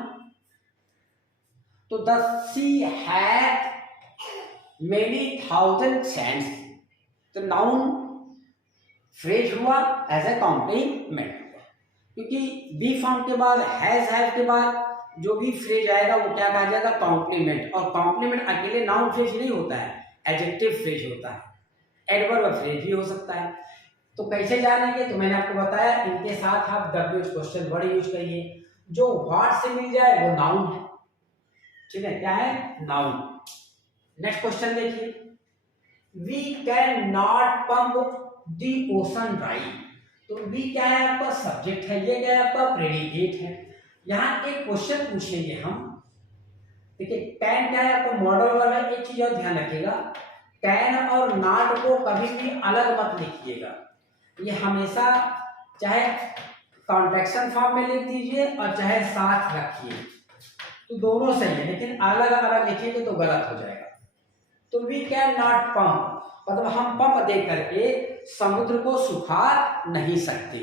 तो the she had many thousand Sands, तो नाउन फ्रेज हुआ एज ए कॉम्प्लीमेंट हुआ, क्योंकि बी फॉर्म के बाद हैव के बाद जो भी फ्रेज आएगा वो क्या कहा जाएगा कॉम्प्लीमेंट, और कॉम्प्लीमेंट अकेले नाउन फ्रेज नहीं होता है, एडजेक्टिव फ्रेज होता है, एडवर्ब फ्रेज भी हो सकता है। तो कैसे जानेंगे, तो मैंने आपको बताया इनके साथ आप डब्ल्यूएच क्वेश्चन वर्ड यूज करिए, जो व्हाट से मिल जाए वो नाउन है, ठीक है, क्या है नाउन। नेक्स्ट क्वेश्चन देखिए, we can not pump the ocean dry, तो वी क्या है आपका सब्जेक्ट है, ये क्या है आपका प्रेडिकेट है। यहाँ एक क्वेश्चन पूछेंगे हम, देखिए कैन क्या है आपका मॉडल वर्ब है, एक चीज और ध्यान रखिएगा, कैन और नॉट को कभी भी अलग मत लिखिएगा, ये हमेशा चाहे कॉन्ट्रैक्शन फॉर्म में लिख दीजिए और चाहे साथ रखिए, तो दोनों सही है, लेकिन अलग अलग लिखेंगे तो गलत हो जाएगा। तो वी कैन नॉट पंप, मतलब हम पंप दे करके समुद्र को सुखा नहीं सकते।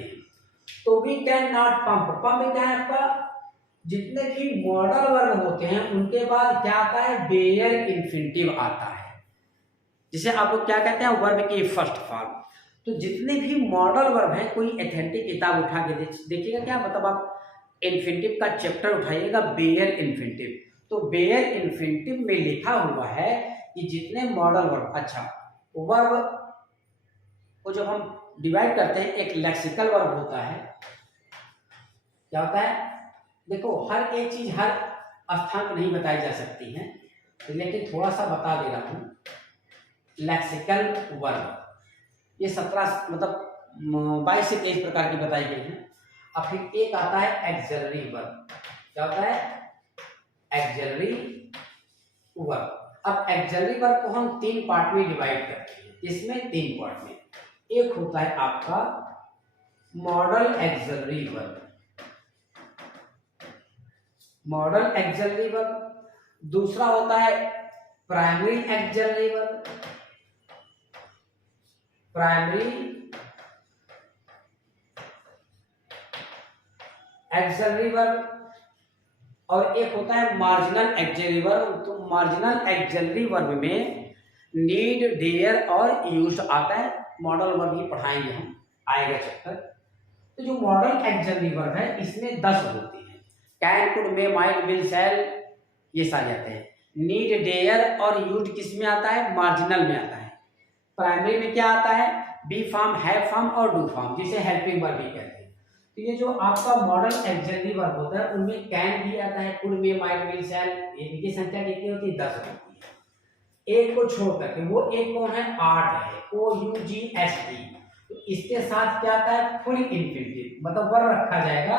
तो we can not pump, pump क्या है आपका, जितने भी मॉडल वर्ब होते हैं उनके बाद क्या आता है बेयर इन्फिनिटिव आता है, जिसे आप लोग क्या कहते हैं वर्ब की फर्स्ट फॉर्म। तो जितने भी मॉडल वर्ब हैं, कोई एथेंटिक किताब उठा के देखिएगा, क्या मतलब आप इन्फिनिटिव का चैप्टर उठाइएगा, बेयर इन्फिनिटिव, तो बेयर इन्फिनिटिव में लिखा हुआ है कि जितने मॉडल वर्ब, अच्छा वर्ब को जब हम डिवाइड करते हैं, एक लेक्सिकल वर्ब होता है, क्या होता है, देखो हर एक चीज हर स्थान पर नहीं बताई जा सकती है, लेकिन थोड़ा सा बता दे रहा हूँ। लेक्सिकल वर्ब ये 17 मतलब 22 से 23 प्रकार की बताई गई है। अब फिर एक आता है एक्सिलरी वर्ब, क्या होता है, एक्सिलरी वर्ब। अब एक्सिलरी वर्ब को हम 3 पार्ट में डिवाइड करते हैं, इसमें 3 पार्ट में, एक होता है आपका model axillary verb, model axillary verb, दूसरा होता है primary axillary verb, primary axillary verb, और एक होता है मार्जिनल एक्सिलरी वर्ब। तो मार्जिनल एक्सिलरी वर्ब में नीड, डेयर और यूज आता है। मॉडल वर्ब ही पढ़ाएंगे हम, आएगा चैप्टर। तो जो मॉडल एक्सिलरी वर्ब है इसमें 10 होती है, can, could, may, might, will, shall, ये सारे आते हैं। नीड, डेयर और यूज किस में आता है, मार्जिनल में आता है। प्राइमरी में क्या आता है, बी फॉर्म, हैव फॉर्म और डू फॉर्म, जिसे हेल्पिंग वर्ब भी कहते हैं। तो ये जो आपका मॉडल एक्सिलरी वर्ब होता है उनमें कैन भी आता है, कुड, मे, माइट, विल, शैल, इनकी संख्या कितनी होती है, 10 होती है। एक को छोड़ करके, वो एक कौन है, आर्ट है, OUGST। तो इसके साथ क्या आता है, फुल इन्फिनिटिव, मतलब वर्ब रखा जाएगा,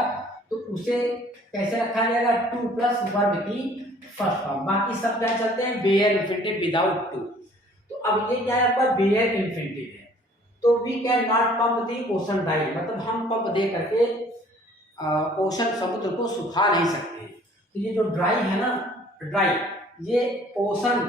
तो उसे कैसे रखा जाएगा, टू प्लस वर्ब की फर्स्ट फॉर्म। बाकी सब क्या चलते हैं, बेयर इन्फिनिटिव विदाउट टू। तो अब ये क्या है आपका बेयर इन्फिनिटिव है। तो we can not pump the ocean dry, मतलब हम पंप दे करके ओशन समुद्र को सुखा नहीं सकते। तो ये जो ड्राई है ना, ड्राई, ये ओशन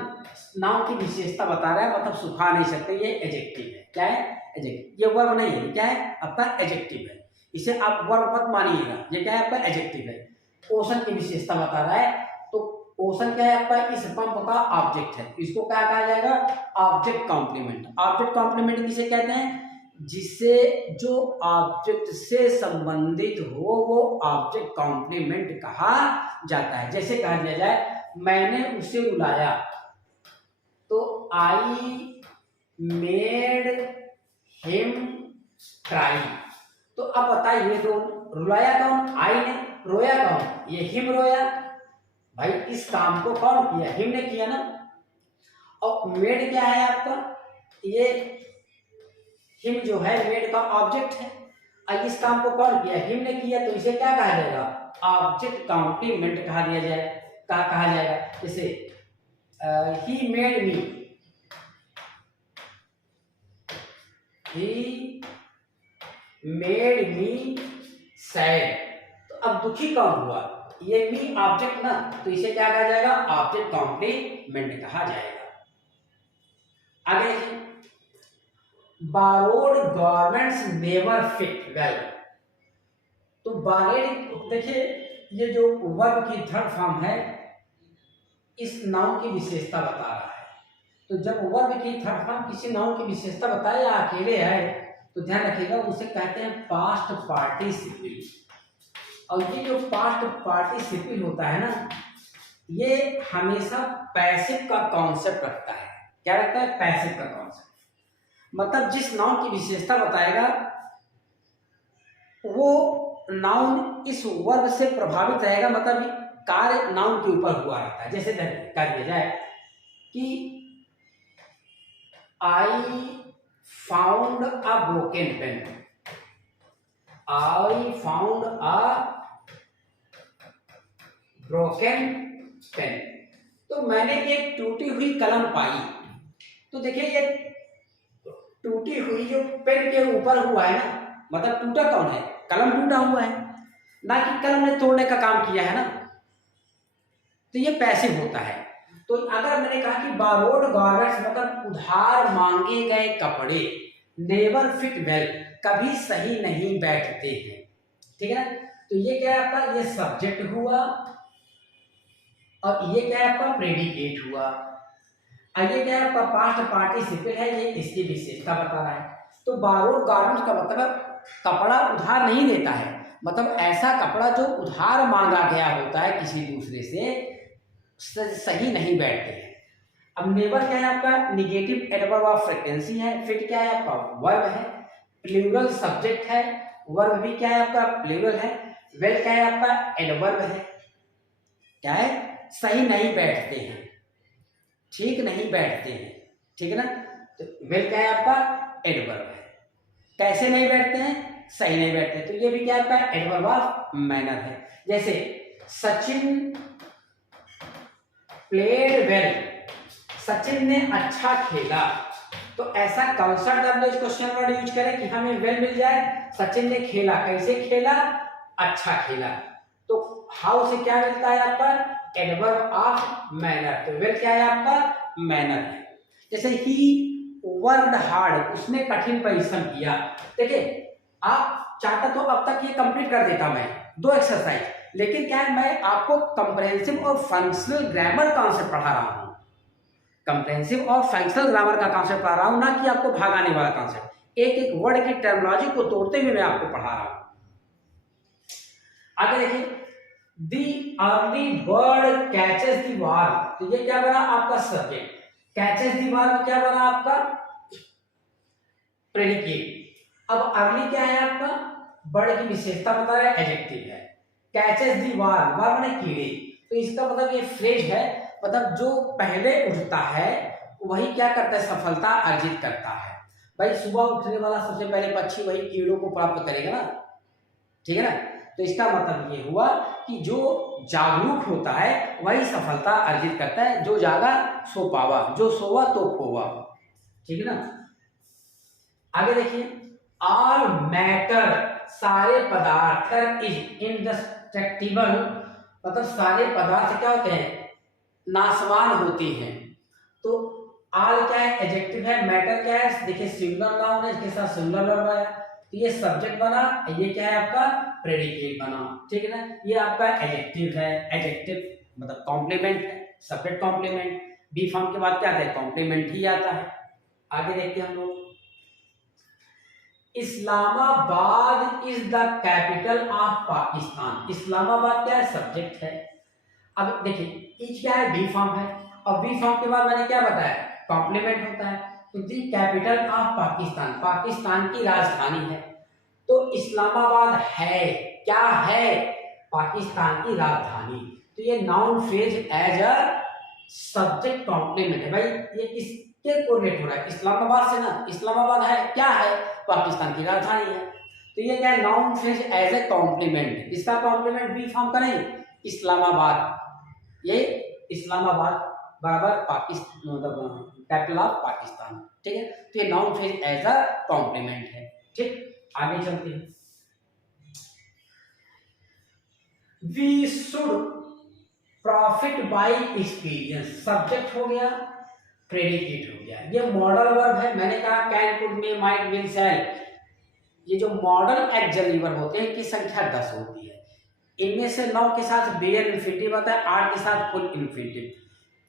नाउन की विशेषता बता रहा है, मतलब सुखा नहीं सकते, ये एडजेक्टिव है। क्या है, एडजेक्टिव, ये वर्ब नहीं है, क्या है आपका एडजेक्टिव है। इसे आप वर्ब मत मानिएगा, ये क्या है आपका एडजेक्टिव है, ओशन की विशेषता बता रहा है। तो ओशन क्या है आपका, इस पंप का ऑब्जेक्ट है, इसको क्या कहा जाएगा, ऑब्जेक्ट कॉम्प्लीमेंट। ऑब्जेक्ट कॉम्प्लीमेंट किसे कहते हैं, जिसे जो ऑब्जेक्ट से संबंधित हो वो ऑब्जेक्ट कॉम्प्लीमेंट कहा जाता है। जैसे कहा दिया जाए, मैंने उसे रुलाया, तो आई मेड हिम क्राई। तो अब बताइए, तो रुलाया कौन, आई ने, रोया कौन, ये हिम रोया। भाई इस काम को कौन किया, हिम ने किया ना। और मेड क्या है आपका, ये हिम जो है मेड का ऑब्जेक्ट है, और इस काम को कौन किया, हिम ने किया, तो इसे क्या कहा जाएगा, ऑब्जेक्ट कॉम्प्लीमेंट कहा दिया जाए, कहा जाएगा। जैसे he made me, he made me sad. तो अब दुखी कौन हुआ, ये मी ऑब्जेक्ट ना, तो इसे क्या कहा जाएगा, ऑब्जेक्ट कॉम्प्लीमेंट कहा जाएगा। आगे देखिए, borrowed garments never fit well। तो borrowed, देखिए ये जो वर्ब की थर्ड फॉर्म है, इस नाउन की विशेषता बता रहा है। तो जब वर्ब की थर्ड फॉर्म किसी नाउन की विशेषता बताए या अकेले है, तो ध्यान रखिएगा, उसे कहते हैं पास्ट पार्टिसिपल। और ये जो पास्ट पार्टिसिपल होता है ना, ये हमेशा पैसिव का कॉन्सेप्ट रखता है। क्या रखता है, पैसिव का कॉन्सेप्ट, मतलब जिस नाउन की विशेषता बताएगा वो नाउन इस वर्ब से प्रभावित रहेगा, मतलब कार्य नाउन के ऊपर हुआ रहता है। जैसे कह दिया जाए कि I found a broken pen, I found a broken pen, तो मैंने एक टूटी हुई कलम पाई। तो देखिए ये टूटी हुई जो पेन के ऊपर हुआ है ना, मतलब टूटा कौन है, कलम टूटा हुआ है ना, कि कलम ने तोड़ने का काम किया है ना। तो ये पैसिव होता है। तो अगर मैंने कहा कि बारोड गारमेंट्स मतलब उधार मांगे गए कपड़े, नेवर फिट वेल कभी सही नहीं बैठते हैं, ठीक है ना। तो ये क्या है आपका, ये सब्जेक्ट हुआ, और ये क्या है आपका प्रेडिकेट हुआ, और ये क्या है आपका पास्ट पार्टिसिपल है, ये इसकी विशेषता बता रहा है। तो बारोड गारमेंट्स का मतलब कपड़ा उधार नहीं देता है, मतलब ऐसा कपड़ा जो उधार मांगा गया होता है किसी दूसरे से सही नहीं बैठते हैं। अब नेबर क्या है आपका निगेटिव एडवर्ब ऑफ फ्रीक्वेंसी है, फिट क्या है आपका वर्ब है, प्लूरल सब्जेक्ट है, वर्ब भी क्या है आपका प्लूरल है, वेल क्या है आपका एडवर्ब है, क्या है सही नहीं बैठते हैं, ठीक नहीं बैठते हैं, ठीक है ना। तो वेल क्या है आपका एडवर्ब है, कैसे नहीं बैठते हैं सही नहीं बैठते, तो ये भी क्या आपका एडवर्ब ऑफ मैनर है। जैसे सचिन प्लेड वेल, सचिन ने अच्छा खेला, तो ऐसा कौन सा डब्ल्यूएच क्वेश्चन वर्ड यूज करें कि हमें वेल मिल जाए। सचिन ने खेला, कैसे खेला अच्छा खेला, तो हाउ से क्या मिलता है आपका एडवर्ब ऑफ मैनर, तो वेल क्या है आपका मैनर है। जैसे ही वर्कड हार्ड, उसने कठिन परिश्रम किया। देखिए आप चाहता तो अब तक ये कंप्लीट कर देता मैं 2 एक्सरसाइज, लेकिन क्या है मैं आपको कंप्रेहेंसिव और फंक्शनल ग्रामर कॉन्सेप्ट पढ़ा रहा हूँ, कंप्रेहेंसिव और फंक्शनल ग्रामर का कॉन्सेप्ट पढ़ा रहा हूँ, ना कि आपको भागाने वाला कॉन्सेप्ट। एक एक वर्ड की टर्मिनोलॉजी को तोड़ते हुए मैं आपको पढ़ा रहा हूँ। आगे देखिए दी अर्ली बर्ड कैचेस दी वर्म, तो ये क्या बना आपका सब्जेक्ट, कैचेस दी वर्म क्या बना आपका प्रेडिकेट। अब अर्ली क्या है आपका बर्ड की विशेषता बता रहा है, एडजेक्टिव है। कैचेस दी वर्म, वर्म माने कीड़े, तो इसका मतलब ये फ्रेज है, मतलब जो पहले उठता है वही क्या करता है सफलता अर्जित करता है। भाई सुबह उठने वाला सबसे पहले पक्षी वही कीड़ों को प्राप्त करेगा ना, ठीक है ना। तो इसका मतलब ये हुआ कि जो जागरूक होता है वही सफलता अर्जित करता है, जो जागा सो पावा, जो सोवा तो खोवा, ठीक है ना। आगे देखिए ऑल मैटर, सारे पदार्थ इज इंडेस्ट्रक्टिबल, मतलब सारे पदार्थ क्या होते हैं नाशवान होते हैं। तो ऑल क्या है एडजेक्टिव है, मैटर क्या है देखिए सिंगुलर नाउन है, इसके साथ सिंगुलर वर्ब आया, तो ये सब्जेक्ट बना, ये क्या है आपका प्रेडिकेट बना, ठीक है ना। ये आपका एडजेक्टिव है, एडजेक्टिव मतलब कॉम्प्लीमेंट है, सब्जेक्ट कॉम्प्लीमेंट, बी फॉर्म के बाद क्या आता है कॉम्प्लीमेंट ही आता है। आगे देखते हैं हम लोग Islamabad is the capital of Pakistan, Islamabad क्या है सब्जेक्ट है। अब देखिए इच क्या है बी फॉर्म है, और बी फॉर्म के बाद मैंने क्या बताया कॉम्प्लीमेंट होता है, तो दी कैपिटल ऑफ पाकिस्तान, पाकिस्तान की राजधानी है, तो इस्लामाबाद है क्या है पाकिस्तान की राजधानी, तो ये noun phrase as a subject complement है। भाई ये किसके कोरिलेट हो रहा है इस्लामाबाद से ना, इस्लामाबाद है क्या है पाकिस्तान की राजधानी है, तो ये क्या है noun phrase as a complement, इसका कॉम्प्लीमेंट बी फॉर्म का नहीं इस्लामाबाद, ये इस्लामाबाद बराबर पाकिस्तान मतलब कैपिटल ऑफ पाकिस्तान, ठीक है। तो ये noun phrase as a complement है, ठीक। आगे चलते हैं we should profit by experience, subject हो गया प्रेडिकेट हो गया, ये मॉडल वर्ब है, मैंने कहा can could may might will shall, ये जो मॉडल एक्सिलरी वर्ब होते हैं इनकी संख्या 10 होती है, इनमें से 9 के साथ बेयर इंफिनिटिव आता है, 8 के साथ फुल इंफिनिटिव।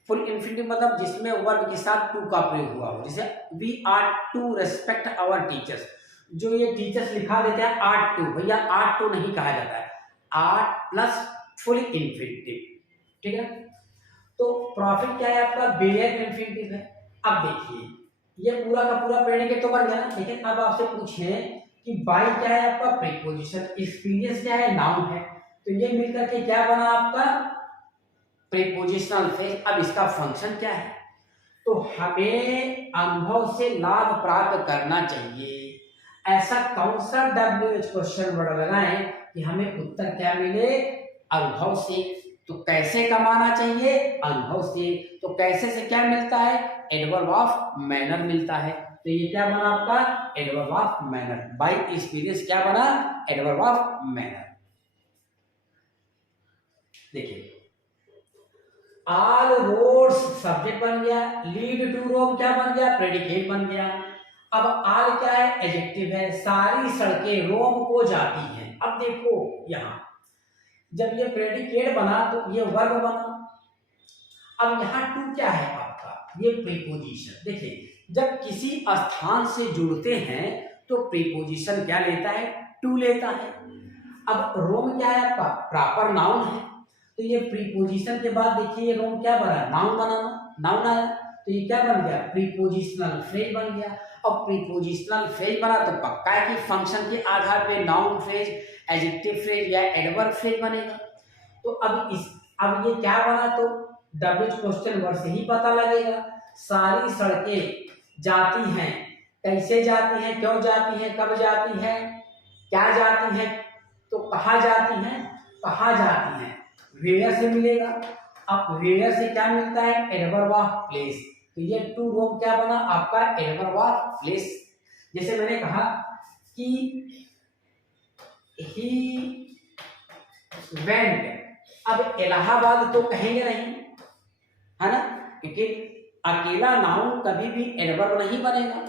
फुल इंफिनिटिव मतलब जिसमें वर्ब के साथ टू का प्रयोग हुआ हो, जैसे we are to respect our teachers, जो ये टीचर्स लिखा देते हैं आर टू, भैया आर टू नहीं कहा जाता है, आर प्लस फुल इंफिनिटिव, ठीक है। तो प्रॉफिट क्या है आपका बेयर इंफिनिटिव है। अब देखिए ये पूरा का पूरा प्रेडिकेट तो बन गया ना, लेकिन अब आपसे पूछें कि बाय क्या है आपका प्रीपोजिशन, एक्सपीरियंस क्या है नाउन है, तो ये मिलकर के क्या बना आपका प्रीपोजिशनल फ्रेज। अब इसका फंक्शन क्या है, तो हमें अनुभव से लाभ प्राप्त करना चाहिए, ऐसा कौन सा WH क्वेश्चन वर्ड लगाएं कि हमें उत्तर क्या मिले अनुभव से। तो कैसे कमाना चाहिए अनुभव से, तो कैसे से क्या मिलता है एडवर्ब ऑफ मैनर मिलता है, तो ये क्या बना आपका adverb of manner, bye experience क्या बना एडवर्ब ऑफ मैनर। देखिए ऑल रोड्स सब्जेक्ट बन गया, लीड टू रोम क्या बन गया प्रेडिकेट बन गया। अब ऑल क्या है एडजेक्टिव है, सारी सड़कें रोम को जाती हैं। अब देखो यहां जब ये प्रेडिकेट बना तो ये वर्ब बना, अब यहाँ टू क्या है आपका ये प्रीपोजिशन। देखिए जब किसी स्थान से जुड़ते हैं तो प्रीपोजिशन क्या लेता है टू लेता है। अब रोम क्या है आपका, प्रॉपर नाउन है, तो ये प्रीपोजिशन के बाद देखिए ये रोम क्या बना, नाउन बना, नाउन आया, तो ये क्या बन गया, प्रीपोजिशनल फ्रेज बन गया। अब प्रीपोजिशनल फ्रेज बना तो पक्का है कि फंक्शन के आधार पे नाउन फ्रेज, एडजेक्टिव फ्रेज या एडवर्ब फ्रेज बनेगा। तो अब ये क्या बना, तो डब्ल्यू क्वेश्चन वर्ड से ही पता लगेगा। सारी सड़कें जाती हैं, कैसे जाती हैं, क्यों जाती हैं, कब जाती हैं, क्या जाती हैं, तो कहाँ जाती हैं, कहाँ जाती हैं, वेयर से मिलेगा। अब वेयर से क्या मिलता है, एडवर्ब ऑफ प्लेस, तो ये टू रोम क्या बना आपका, एडवर्ब ऑफ प्लेस। जैसे मैंने कहा कि ही वेंट, अब इलाहाबाद तो कहेंगे नहीं, है ना, क्योंकि अकेला नाउन कभी भी एडवर्ब नहीं बनेगा।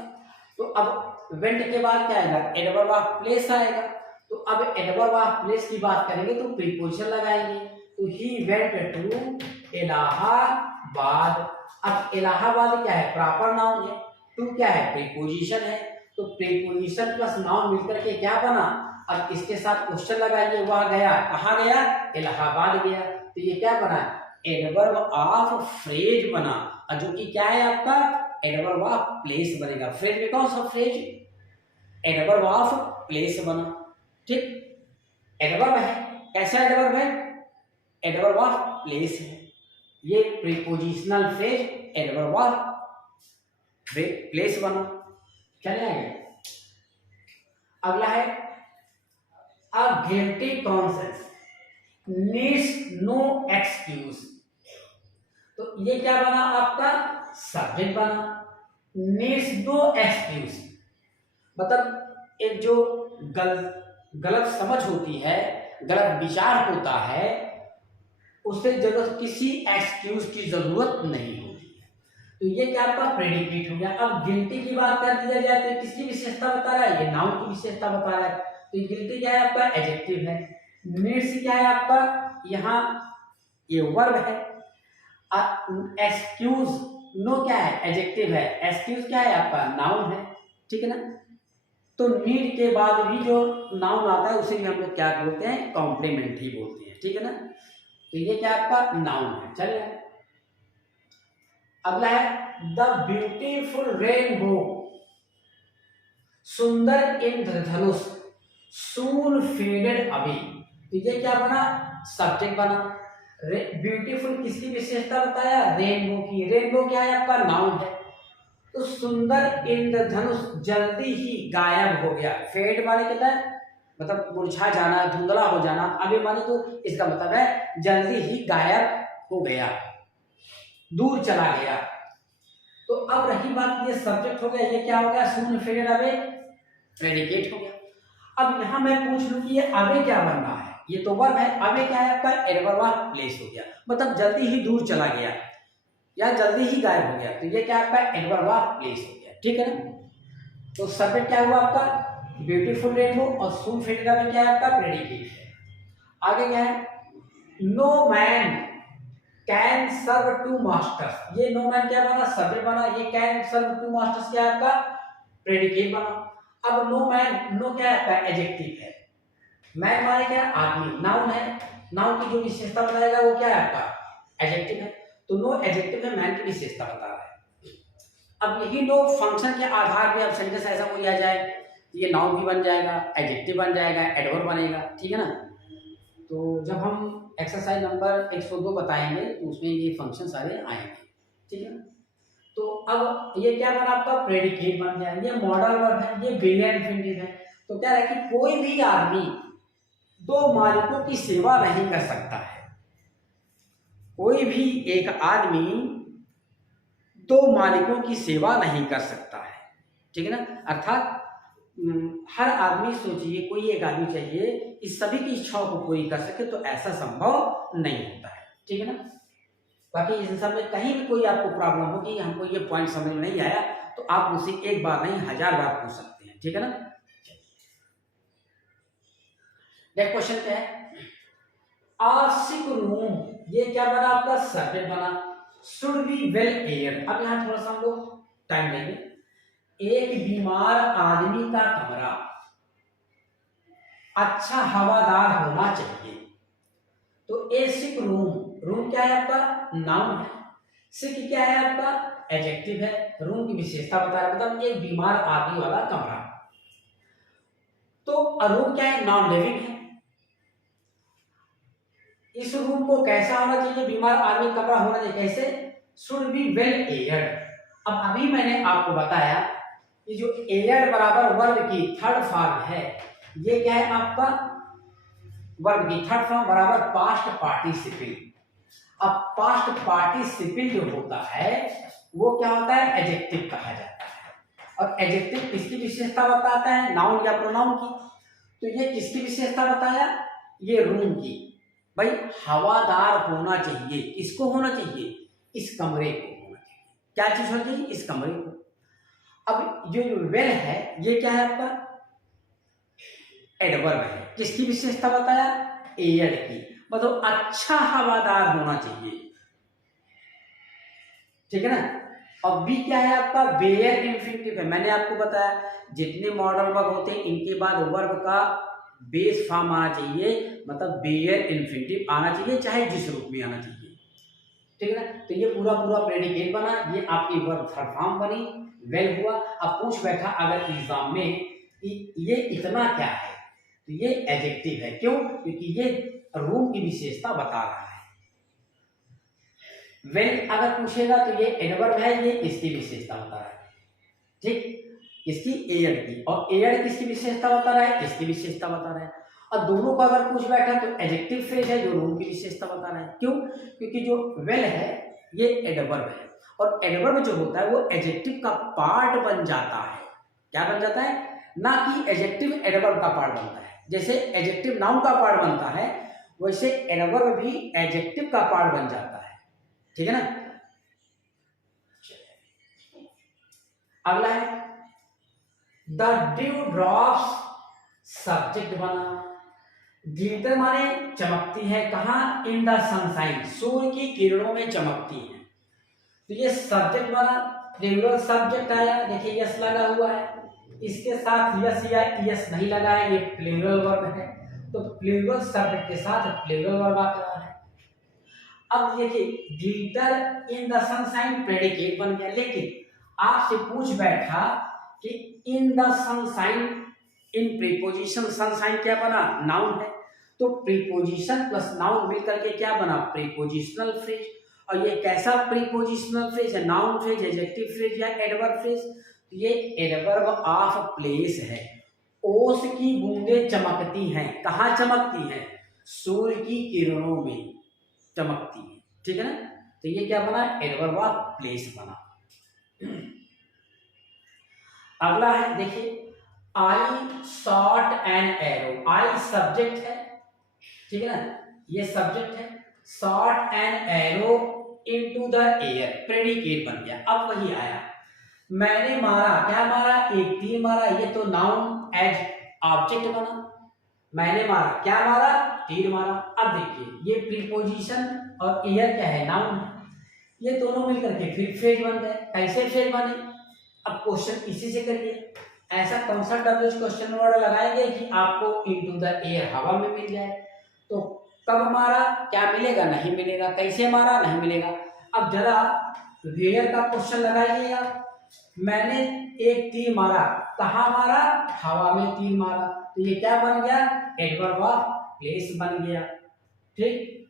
तो अब वेंट के बाद क्या आएगा, एडवर्ब ऑफ प्लेस आएगा। तो अब एडवर्ब ऑफ प्लेस की बात करेंगे तो प्रीपोजिशन लगाएंगे, तो ही वेंट टू इलाहाबाद। अब इलाहाबाद क्या है, प्रॉपर नाउन है, टू क्या है, प्रीपोजिशन है, तो प्रीपोजिशन प्लस नाउन मिलकर के क्या बना। अब इसके साथ क्वेश्चन लगाइए, वह गया, कहाँ गया, इलाहाबाद गया, तो ये क्या बना, एडवर्ब ऑफ फ्रेज बना, और जो कि क्या है आपका, एडवर्ब ऑफ प्लेस बनेगा। फ्रेज में कौन सा फ्रेज, एडवर्ब ऑफ प्लेस बना, ठीक, एडवर्ब है, कैसा एडवर्ब है, एडवर्ब ऑफ प्लेस है, ये prepositional phrase adverb of place बना। चलिए आगे, अगला है a guilty conscious needs no excuse, तो ये क्या बना आपका, सब्जेक्ट बना, नीड्स नो एक्सक्यूज, मतलब एक जो गलत समझ होती है, गलत विचार होता है, उसे जरूरत किसी एक्सक्यूज की जरूरत नहीं होती है। तो ये क्या आपका प्रेडिकेट हो गया। अब गिल्टी की बात कर दिया जाए तो किसकी विशेषता बता रहा है, ये नाउन की विशेषता बता रहा है, तो गिल्टी क्या है आपका, एडजेक्टिव है। नीड्स क्या है आपका, यहाँ ये वर्ब है। एक्सक्यूज नो क्या है, एडजेक्टिव है, एक्सक्यूज क्या है आपका, नाउन है, ठीक है ना। तो नीड के बाद भी जो नाउन आता है उसे भी हम लोग क्या बोलते हैं, कॉम्प्लीमेंट ही बोलते हैं, ठीक है ना। तो ये क्या आपका नाउन है। चलिए अगला है द ब्यूटीफुल रेनबो, सुंदर इंद्रधनुष, सून फेडेड अवे, तो ये क्या बना, सब्जेक्ट बना। ब्यूटीफुल किसकी विशेषता बताया, रेनबो की, रेनबो क्या है आपका, नाउन है। तो सुंदर इंद्रधनुष जल्दी ही गायब हो गया, फेड माने क्या है, मतलब मुरझा जाना, धुंधला हो जाना, अभी माने तो इसका मतलब है जल्दी ही गायब हो गया, दूर चला गया। तो अब रही बात, ये सब्जेक्ट हो गया, ये क्या हो गया, सून फेडेड अवे, प्रेडिकेट हो गया। अब यहां मैं पूछ लूं कि ये अवे क्या बन रहा है, ये तो वर्ब है, अवे क्या है आपका, एडवर्ब ऑफ प्लेस हो गया, मतलब जल्दी ही दूर चला गया या जल्दी ही गायब हो गया, तो ये क्या आपका एडवर्ब ऑफ प्लेस हो गया, ठीक है ना। तो सब्जेक्ट क्या हुआ आपका, ब्यूटीफुल रेनबो, और सून फेडेड अवे क्या है आपका, प्रेडिकेट है। आगे क्या है, no man can serve two masters, ये नो मैन क्या बना, सब्जेक्ट बना, ये कैन सर्व टू मास्टर्स क्या है आपका, प्रेडिकेट बना। अब नो मैन, नो क्या है आपका, एडजेक्टिव है, मैन माने क्या, आदमी, नाउन है, नाउन की जो विशेषता बताएगा वो क्या है आपका, एडजेक्टिव है, तो नो एडजेक्टिव है, मैन की विशेषता बता रहा है। अब यही नो फंक्शन के आधार पे अब सेंटेंस ऐसा कोई आ जाए, ये नाउन भी बन जाएगा, एडजेक्टिव बन जाएगा, एडवर्ब बनेगा, ठीक है ना। तो जब हम एक्सरसाइज नंबर 102 बताएंगे तो उसमें ये फंक्शन सारे आएंगे, ठीक है। तो अब ये क्या बना आपका, प्रेडिकेट बन गया, ये मॉडल वर्ब है, ये बिलियन इंफिनिटिव है। तो क्या है कि कोई भी आदमी दो मालिकों की सेवा नहीं कर सकता है, कोई भी एक आदमी दो मालिकों की सेवा नहीं कर सकता है, ठीक है ना। अर्थात हर आदमी, सोचिए कोई एक आदमी चाहिए इस सभी की इच्छाओं को पूरी कर सके, तो ऐसा संभव नहीं होता है, ठीक है ना। बाकी इन सब में कहीं भी कोई आपको प्रॉब्लम होगी, हमको ये पॉइंट समझ में नहीं आया, तो आप मुझसे एक बार नहीं 1000 बार पूछ सकते हैं, ठीक है ना। नेक्स्ट क्वेश्चन क्या है, आ सिक रूम, ये क्या बना आपका, सब्जेक्ट बना, शुड बी वेल एयर। अब यहां थोड़ा सा हम लोग टाइम लेंगे, एक बीमार आदमी का कमरा, अच्छा हवादार होना चाहिए। तो ए सिक रूम, रूम क्या है आपका? नाउन है। सिक क्या है आपका? एडजेक्टिव है। रूम की विशेषता बता रहा है, मतलब एक बीमार आदमी वाला कमरा। तो रूम क्या है? नॉन लिविंग है। इस रूम को कैसा होना चाहिए? बीमार आदमी कमरा होना चाहिए। कैसे? Should be well aired. अब अभी मैंने आपको बताया कि जो एयर्ड बराबर वर्ब की थर्ड फॉर्म है, ये क्या है आपका? वर्ब की थर्ड फॉर्म बराबर पास्ट पार्टिसिपल। अब पास्ट पार्टिसिपल जो होता है वो क्या होता है? एडजेक्टिव कहा जाता है। और एडजेक्टिव किसकी विशेषता बताता है? नाउन या प्रोनाउन की। तो ये किसकी विशेषता बताया? ये रूम की। भाई हवादार होना चाहिए। किसको होना चाहिए? इस कमरे को होना चाहिए। क्या चीज होनी चाहिए? इस कमरे को। अब जो वेल है ये क्या है आपका? एडवर्ब है। किसकी विशेषता बताया? एयर की। मतलब अच्छा हवादार होना चाहिए। ठीक है ना? और बी क्या है आपका? बेयर इंफिनिटिव है। मैंने आपको बताया जितने मॉडल वर्ब होते हैं इनके बाद वर्ब का बेस फॉर्म आना चाहिए, मतलब बेयर इंफिनिटिव आना चाहिए, चाहे जिस रूप में आना चाहिए। ठीक है ना? तो ये पूरा पूरा प्रेडिकेट बना, ये आपकी वर्ब थर्ड फॉर्म बनी, वेल हुआ। अब पूछ बैठा अगर एग्जाम में ये इतना क्या है, तो ये एडजेक्टिव है। क्यों? क्योंकि ये रूम की विशेषता बता रहा है। वेल अगर पूछेगा तो ये एडवर्ब है, ये इसकी विशेषता बता रहा है। ठीक, इसकी एयर की। और एयर किसकी विशेषता बता रहा है? इसकी विशेषता बता रहा है। और दोनों को अगर पूछ बैठा तो एडजेक्टिव फ्रेज है जो रूम की विशेषता बता रहा है। क्यों? क्योंकि जो वेल है ये एडवर्ब है, और एडवर्ब जो होता है वो एडजेक्टिव का पार्ट बन जाता है। क्या बन जाता है? ना कि एडजेक्टिव एडवर्ब का पार्ट बनता है। जैसे एडजेक्टिव नाउन का पार्ट बनता है वैसे एडवर्ब भी एडजेक्टिव का पार्ट बन जाता है। ठीक है ना? अगला है द ड्यू ड्रॉप्स, सब्जेक्ट बना। ग्लिटर माने चमकती है। कहाँ? इन द सनशाइन, सूर्य की किरणों में चमकती है। तो ये सब्जेक्ट बना, प्लूरल सब्जेक्ट आया। देखिए यस लगा हुआ है, इसके साथ यस या यस नहीं लगा है, ये प्लूरल वर्ब है। तो प्लूरल सब्जेक्ट के साथ प्लूरल वर्ब आ रहा है। अब देखिए glitter in the sunshine predicate बन गया, लेकिन आपसे पूछ बैठा कि in the sunshine, in preposition, sunshine क्या बना? नाउन है। तो प्रीपोजिशन प्लस नाउन मिलकर के क्या बना? Prepositional phrase. और ये कैसा प्रीपोजिशनल फ्रेज है? नाउन फ्रेज, एडजेक्टिव फ्रेज या एडवर्ब फ्रेज? ये एडवर्ब ऑफ प्लेस है। ओस की बूंदें चमकती हैं। कहाँ चमकती हैं? सूर्य की किरणों में चमकती है। ठीक है ना? तो ये क्या बना? एडवर्ब ऑफ प्लेस बना। अगला है देखिए आई shot an arrow. I subject है, ठीक है ना? ये सब्जेक्ट है। Shot an arrow into the air, predicate बन गया। अब वही आया, मैंने मारा, क्या मारा? एक तीर मारा। ये तो नाउन एज ऑब्जेक्ट बना। मैंने मारा, क्या मारा? तीर मारा। अब देखिए ये प्रीपोजिशन और एयर क्या है? नाउन है। ये दोनों मिलकर के फिर फ्रेज बन गए। कैसे फ्रेज बने? अब क्वेश्चन इसी से करिए। ऐसा कौन सा डब्ल्यू क्वेश्चन वर्ड लगाएंगे कि आपको इनटू द एयर, हवा में मिल जाए। तो कब मारा? क्या मिलेगा? नहीं मिलेगा। कैसे मारा? नहीं मिलेगा। अब जरा वेयर का क्वेश्चन लगाइएगा। मैंने एक तीर मारा, कहाँ मारा? हवा में तीर मारा। तो ये क्या बन गया? एडवर्ब ऑफ प्लेस बन गया। ठीक,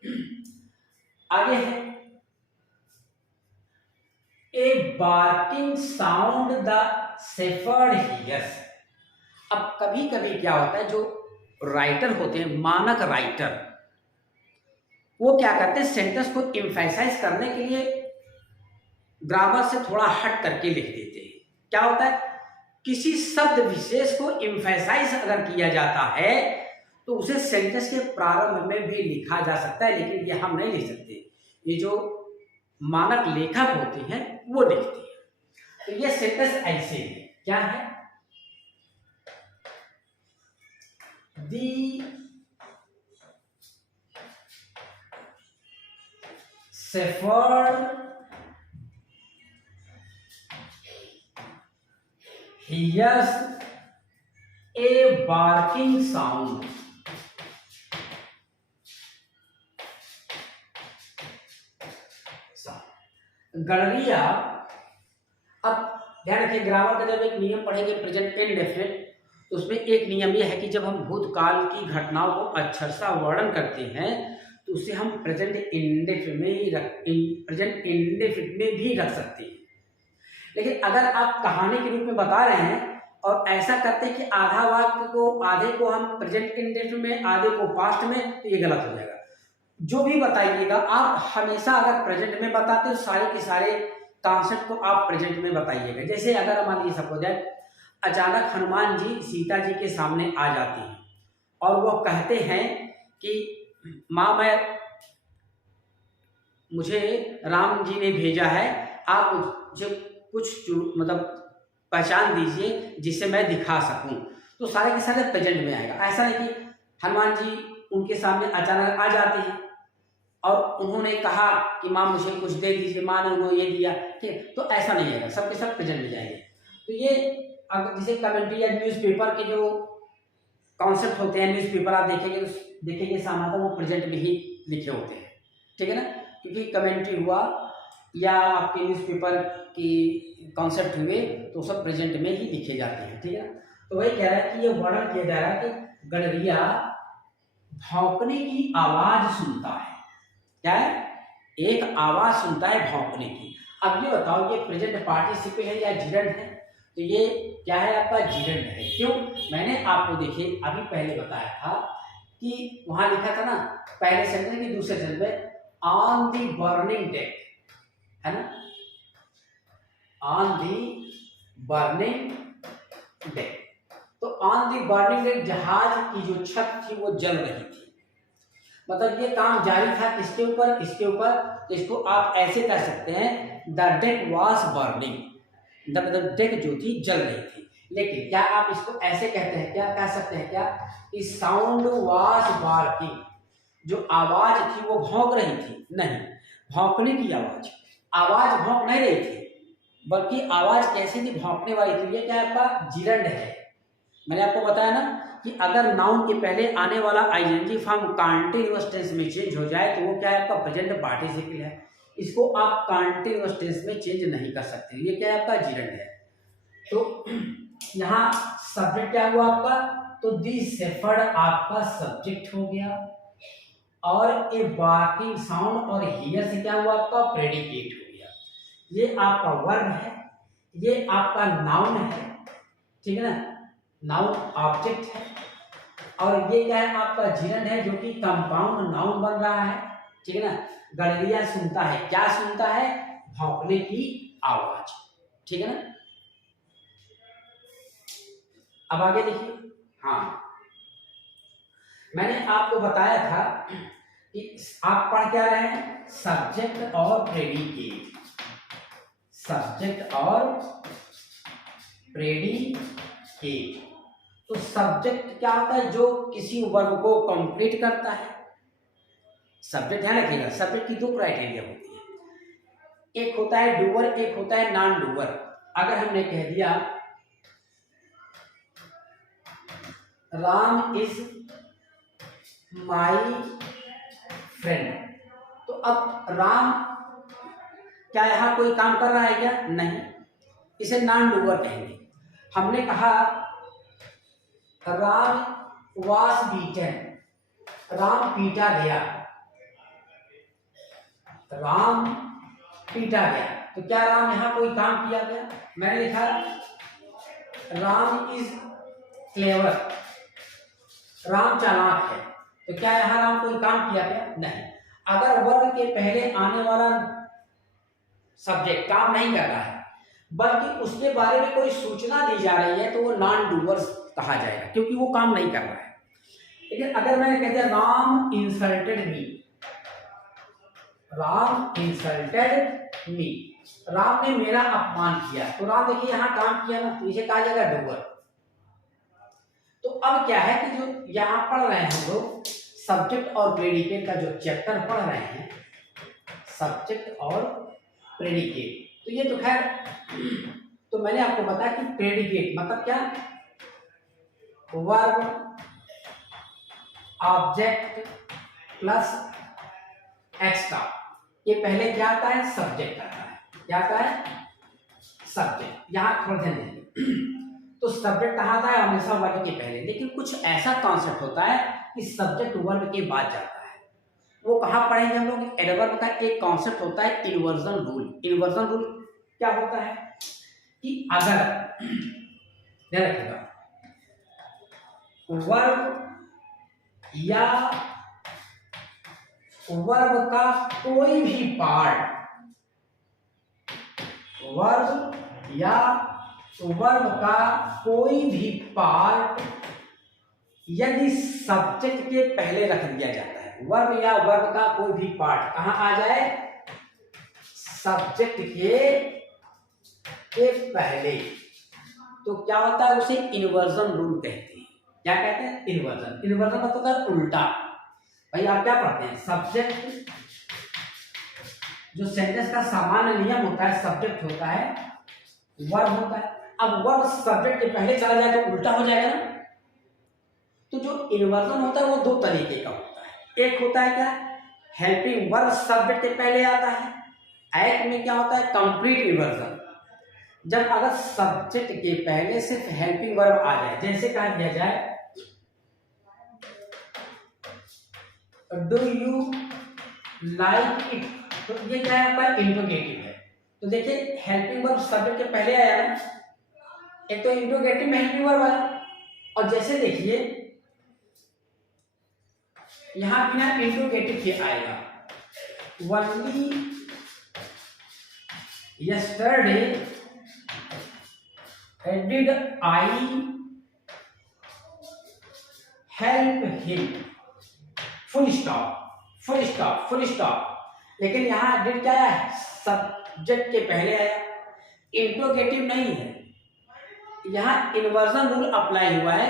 आगे है a barking sound the shepherd hears. अब कभी कभी क्या होता है, जो राइटर होते हैं, मानक राइटर, वो क्या करते हैं? सेंटेंस को एम्फेसाइज करने के लिए ग्रामर से थोड़ा हट करके लिख देते हैं। क्या होता है? किसी शब्द विशेष को एम्फेसाइज अगर किया जाता है तो उसे सेंटेंस के प्रारंभ में भी लिखा जा सकता है, लेकिन ये हम नहीं लिख सकते। ये जो मानक लेखक होते हैं वो लिखते हैं। तो ये सेंटेंस ऐसे है, क्या है? दी शेफर्ड hears ए बार्किंग साउंड। गणरिया, अब ध्यान रखिए ग्रामर का जब एक नियम पढ़ेंगे प्रेजेंट इंडेफिनिट, तो उसमें एक नियम यह है कि जब हम भूतकाल की घटनाओं को अक्षरशः वर्णन करते हैं तो उसे हम प्रेजेंट इंडेफिनिट में भी रख सकते हैं। लेकिन अगर आप कहानी के रूप में बता रहे हैं और ऐसा करते हैं कि आधा वाक्य को, आधे को हम प्रेजेंट इंडेफिनिट में, आधे को पास्ट में, तो ये गलत हो जाएगा। जो भी बताइएगा आप हमेशा अगर प्रेजेंट में बताते हो, सारे के सारे कॉन्सेप्ट को आप प्रेजेंट में बताइएगा। जैसे अगर मान लीजिए सपोज है, अचानक हनुमान जी सीता जी के सामने आ जाते हैं और वो कहते हैं कि माँ मुझे राम जी ने भेजा है, आप मुझे कुछ मतलब पहचान दीजिए जिससे मैं दिखा सकूं। तो सारे के सारे प्रेजेंट में आएगा। ऐसा नहीं कि हनुमान जी उनके सामने अचानक आ जाते हैं और उन्होंने कहा कि माँ मुझे कुछ दे दीजिए, माँ ने उन्होंने ये दिया, ठीक, तो ऐसा नहीं आएगा, सबके सब प्रेजेंट में जाएंगे। तो ये अगर जैसे कमेंट्री या न्यूज़पेपर के जो कॉन्सेप्ट होते हैं, न्यूज़पेपर आप देखेंगे सामान्यतः वो प्रेजेंट में ही लिखे होते हैं, ठीक है ना, क्योंकि कमेंट्री हुआ या आपके न्यूज़पेपर की कॉन्सेप्ट हुए तो सब प्रेजेंट में ही लिखे जाते हैं, ठीक है ना। तो वही कह रहा है कि ये वर्णन किया जा रहा है कि गणरिया भौंकने की आवाज सुनता है। क्या है? एक आवाज सुनता है भौंकने की। अब ये बताओ ये प्रेजेंट पार्टिसिपल है या जिरंड है? तो ये क्या है आपका? जिरंड है। क्यों? मैंने आपको देखिए अभी पहले बताया था कि वहां लिखा था ना पहले सेंटेंस की दूसरे सेंटेंस में ऑन दी बर्निंग डेक, है ना, ऑन दी बर्निंग डेक। तो ऑन दी बर्निंग डेक जहाज की जो छत थी वो जल रही थी, मतलब ये काम जारी था किसके ऊपर? इसके ऊपर। तो इसको आप ऐसे कह सकते हैं the deck was burning, the deck जो थी जल रही थी। लेकिन क्या आप इसको ऐसे कहते हैं, क्या कह सकते हैं क्या कि साउंड वॉज बार्किंग, जो आवाज थी वो भौंक रही थी? नहीं, भौंकने की आवाज, आवाज भौंक नहीं रही थी, बल्कि आवाज कैसी थी? भौंकने वाली थी। ये क्या आपका? जिरंड है। मैंने आपको बताया ना कि अगर नाउन के पहले आने वाला आईएनजी फॉर्म कंटीन्यूअस टेंस में चेंज हो जाए तो वो क्या है? आपका प्रेजेंट पार्टिसिपल है। इसको आप कंटीन्यूअस टेंस में चेंज नहीं कर सकते। ये क्या है? आपका जिरंड है। तो यहाँ सब्जेक्ट क्या हुआ आपका? तो दी शेफर्ड आपका सब्जेक्ट हो गया और ए बार्किंग साउंड, और हियर से क्या हुआ? आपका प्रेडिकेट हो गया। ये आपका वर्ब है, ये आपका नाउन है, ठीक है ना, नाउन ऑब्जेक्ट है, और ये क्या है? आपका जिरंड है जो कि कंपाउंड नाउन बन रहा है, ठीक है ना। गणरिया सुनता है, क्या सुनता है? भौंकने की आवाज, ठीक है ना। अब आगे देखिए, हाँ मैंने आपको बताया था कि आप पढ़ क्या रहे हैं? सब्जेक्ट और प्रेडिकेट, सब्जेक्ट और प्रेडिकेट। तो सब्जेक्ट क्या होता है? जो किसी वर्ब को कंप्लीट करता है। सब्जेक्ट ध्यान रखिएगा, सब्जेक्ट की दो क्राइटेरिया होती है, एक होता है डूअर, एक होता है नॉन डूअर। अगर हमने कह दिया राम इज माई फ्रेंड, तो अब राम क्या यहां कोई काम कर रहा है क्या? नहीं, इसे नॉन डूअर कहेंगे। हमने कहा राम वाज बीटन, राम पीटा गया, राम पीटा गया, तो क्या राम यहां कोई काम किया गया? मैंने लिखा राम इज क्लेवर, राम चालाक है, तो क्या यहां राम कोई काम किया गया? नहीं। अगर वर्ब के पहले आने वाला सब्जेक्ट काम नहीं कर रहा है बल्कि उसके बारे में कोई सूचना दी जा रही है तो वो नॉन डूअर्स कहा जाएगा, क्योंकि वो काम नहीं कर रहा है। लेकिन अगर मैंने कह दिया Ram insulted me, Ram insulted me, Ram ने मेरा अपमान किया, तो राम देखिए यहां काम किया ना, तो इसे कहा जाएगा डूअर। तो अब क्या है कि जो यहां पढ़ रहे हैं हम लोग सब्जेक्ट और प्रेडिकेट का जो चैप्टर पढ़ रहे हैं, सब्जेक्ट और प्रेडिकेट, तो ये तो खैर तो मैंने आपको बताया कि प्रेडिकेट मतलब क्या? वर्ब ऑब्जेक्ट प्लस एक्स्ट्रा, ये पहले क्या आता है, सब्जेक्ट आता है। क्या आता है, सब्जेक्ट। यहां थोड़ा ध्यान देंगे तो सब्जेक्ट कहाँ आता है, हमेशा वर्ब के पहले। लेकिन कुछ ऐसा कॉन्सेप्ट होता है कि सब्जेक्ट वर्ब के बाद जाता है। वो कहाँ पढ़ेंगे हम लोग, एडवर्ब का एक कॉन्सेप्ट होता है इन्वर्जन रूल। इन्वर्जन रूल क्या होता है कि अगर ध्यान रखिएगा, वर्ब या वर्ब का कोई भी पार्ट, वर्ब या वर्ब का कोई भी पार्ट यदि सब्जेक्ट के पहले रख दिया जाता है, वर्ब या वर्ब का कोई भी पार्ट कहां आ जाए, सब्जेक्ट के पहले, तो क्या होता है, उसे इन्वर्जन रूल कहते हैं। क्या कहते हैं, इन्वर्जन। इन्वर्जन मतलब होता है उल्टा। भाई आप क्या पढ़ते हैं, सब्जेक्ट, जो सेंटेंस का सामान्य नियम होता है, सब्जेक्ट होता है, वर्ब होता है। अब वर्ब सब्जेक्ट के पहले चला जाए तो उल्टा हो जाएगा ना। तो जो इन्वर्जन होता है वो दो तरीके का होता है। एक होता है क्या, हेल्पिंग वर्ब सब्जेक्ट के पहले आता है। एक में क्या होता है, कंप्लीट इन्वर्जन, जब अगर सब्जेक्ट के पहले सिर्फ हेल्पिंग वर्ब आ जाए। जैसे कहा दिया जाए डू यू लाइक इट, तो ये क्या है, आपका इंट्रोगेटिव है। तो देखिए हेल्पिंग वर्ब सब्जेक्ट के पहले आया ना, एक तो इंट्रोगेटिव में हेल्पिंग वर्ब आया, और जैसे देखिए यहां बिना इंट्रोगेटिव के आएगा, only yesterday did I help him, full stop, full stop, full stop. लेकिन यहां डिड क्या है, सब्जेक्ट के पहले आया, इंट्रोगेटिव नहीं है। यहां इन्वर्जन रूल अप्लाई हुआ है,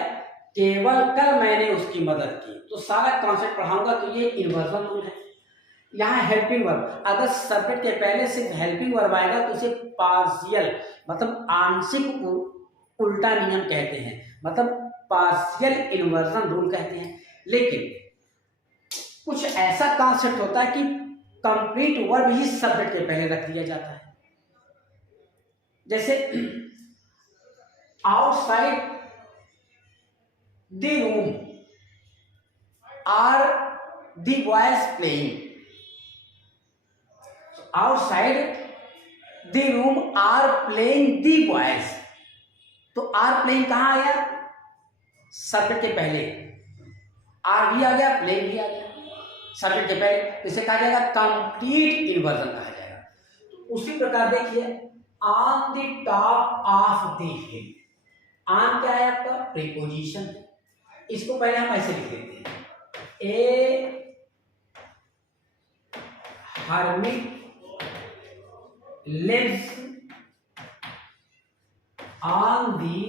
केवल कल मैंने उसकी मदद की। तो सारा कॉन्सेप्ट पढ़ाऊंगा तो ये इन्वर्जन रूल है। यहाँ हेल्पिंग वर्ब, अगर सब्जेक्ट के पहले सिर्फ हेल्पिंग वर्ब आएगा तो उसे पार्शियल मतलब आंशिक उल्टा नियम कहते हैं, मतलब पार्शियल इन्वर्जन रूल कहते हैं। लेकिन कुछ ऐसा कॉन्सेप्ट होता है कि कंप्लीट वर्ब ही सब्जेक्ट के पहले रख दिया जाता है। जैसे outside the room are the boys playing, outside the room are playing the boys. तो आर प्लेइंग कहां आया, सब्जेक्ट के पहले, आर भी आ गया, प्लेइंग भी आ गया सब्जेक्ट के पहले, तो इसे कहा जाएगा कंप्लीट इन्वर्जन कहा जाएगा। तो उसी प्रकार देखिए on the top of the hill, on क्या है आपका, प्रीपोजिशन। इसको पहले हम ऐसे लिख देते हैं, ए hermit lives on the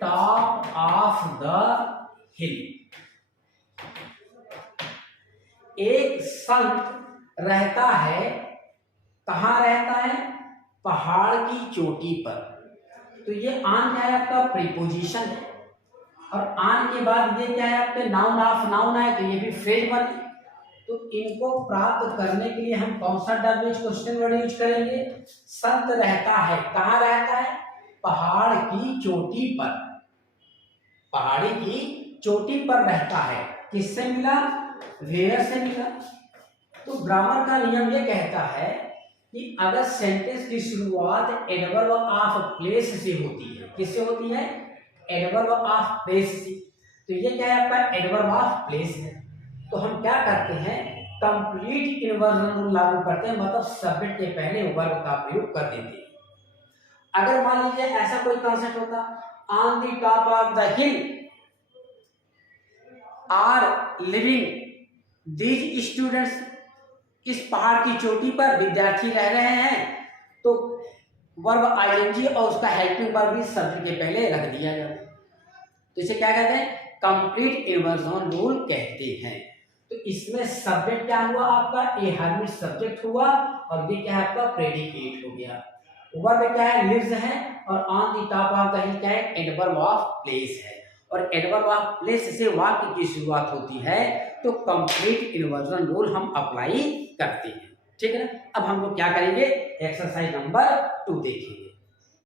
top of the hill। एक संत रहता है, कहां रहता है, पहाड़ की चोटी पर। तो ये आन क्या है आपका, प्रीपोजिशन है, और आन के बाद ये क्या है आपके, नाउन ऑफ नाउन है, तो ये भी फ्रेज वर्ड है। तो इनको प्राप्त करने के लिए हम कौन सा डब्ल्यूएच क्वेश्चन वर्ड यूज करेंगे, संत रहता है, कहां रहता है, पहाड़ की चोटी पर, पहाड़ी की चोटी पर रहता है। किससे मिला, वेयर से मिला। तो ग्रामर का नियम ये कहता है कि अगर सेंटेंस की शुरुआत एडवर्ब ऑफ प्लेस से होती है, किससे होती है, एडवर्ब ऑफ प्लेस से, तो ये क्या है आपका, एडवर्ब ऑफ प्लेस है। तो हम क्या करते हैं, कंप्लीट इन्वर्जन रूल लागू करते हैं, मतलब सब्जेक्ट के पहले वर्ब का प्रयोग कर देते हैं। अगर मान लीजिए ऐसा कोई कॉन्सेप्ट होता, on the top of the hill are living these students, इस पहाड़ की चोटी पर विद्यार्थी रह रहे हैं, तो वर्ब आईएनजी और उसका हेल्पिंग वर्ब भी सब्जेक्ट के पहले रख दिया जाता है। तो इसे क्या कहते हैं, कंप्लीट इन्वर्जन रूल कहते हैं। तो इसमें सब्जेक्ट क्या हुआ आपका, ए हर्मिट सब्जेक्ट हुआ, और ये क्या है आपका, प्रेडिकेट हो गया। वर्ब क्या है, लिव्स है, और on the top of the हिल क्या है, एडवर्ब ऑफ प्लेस है। और एडवर्ब ऑफ प्लेस से वाक्य की शुरुआत होती है तो कंप्लीट इन्वर्जन रूल हम अप्लाई करते हैं। ठीक है ना। अब हम लोग क्या करेंगे, एक्सरसाइज नंबर 2 देखेंगे।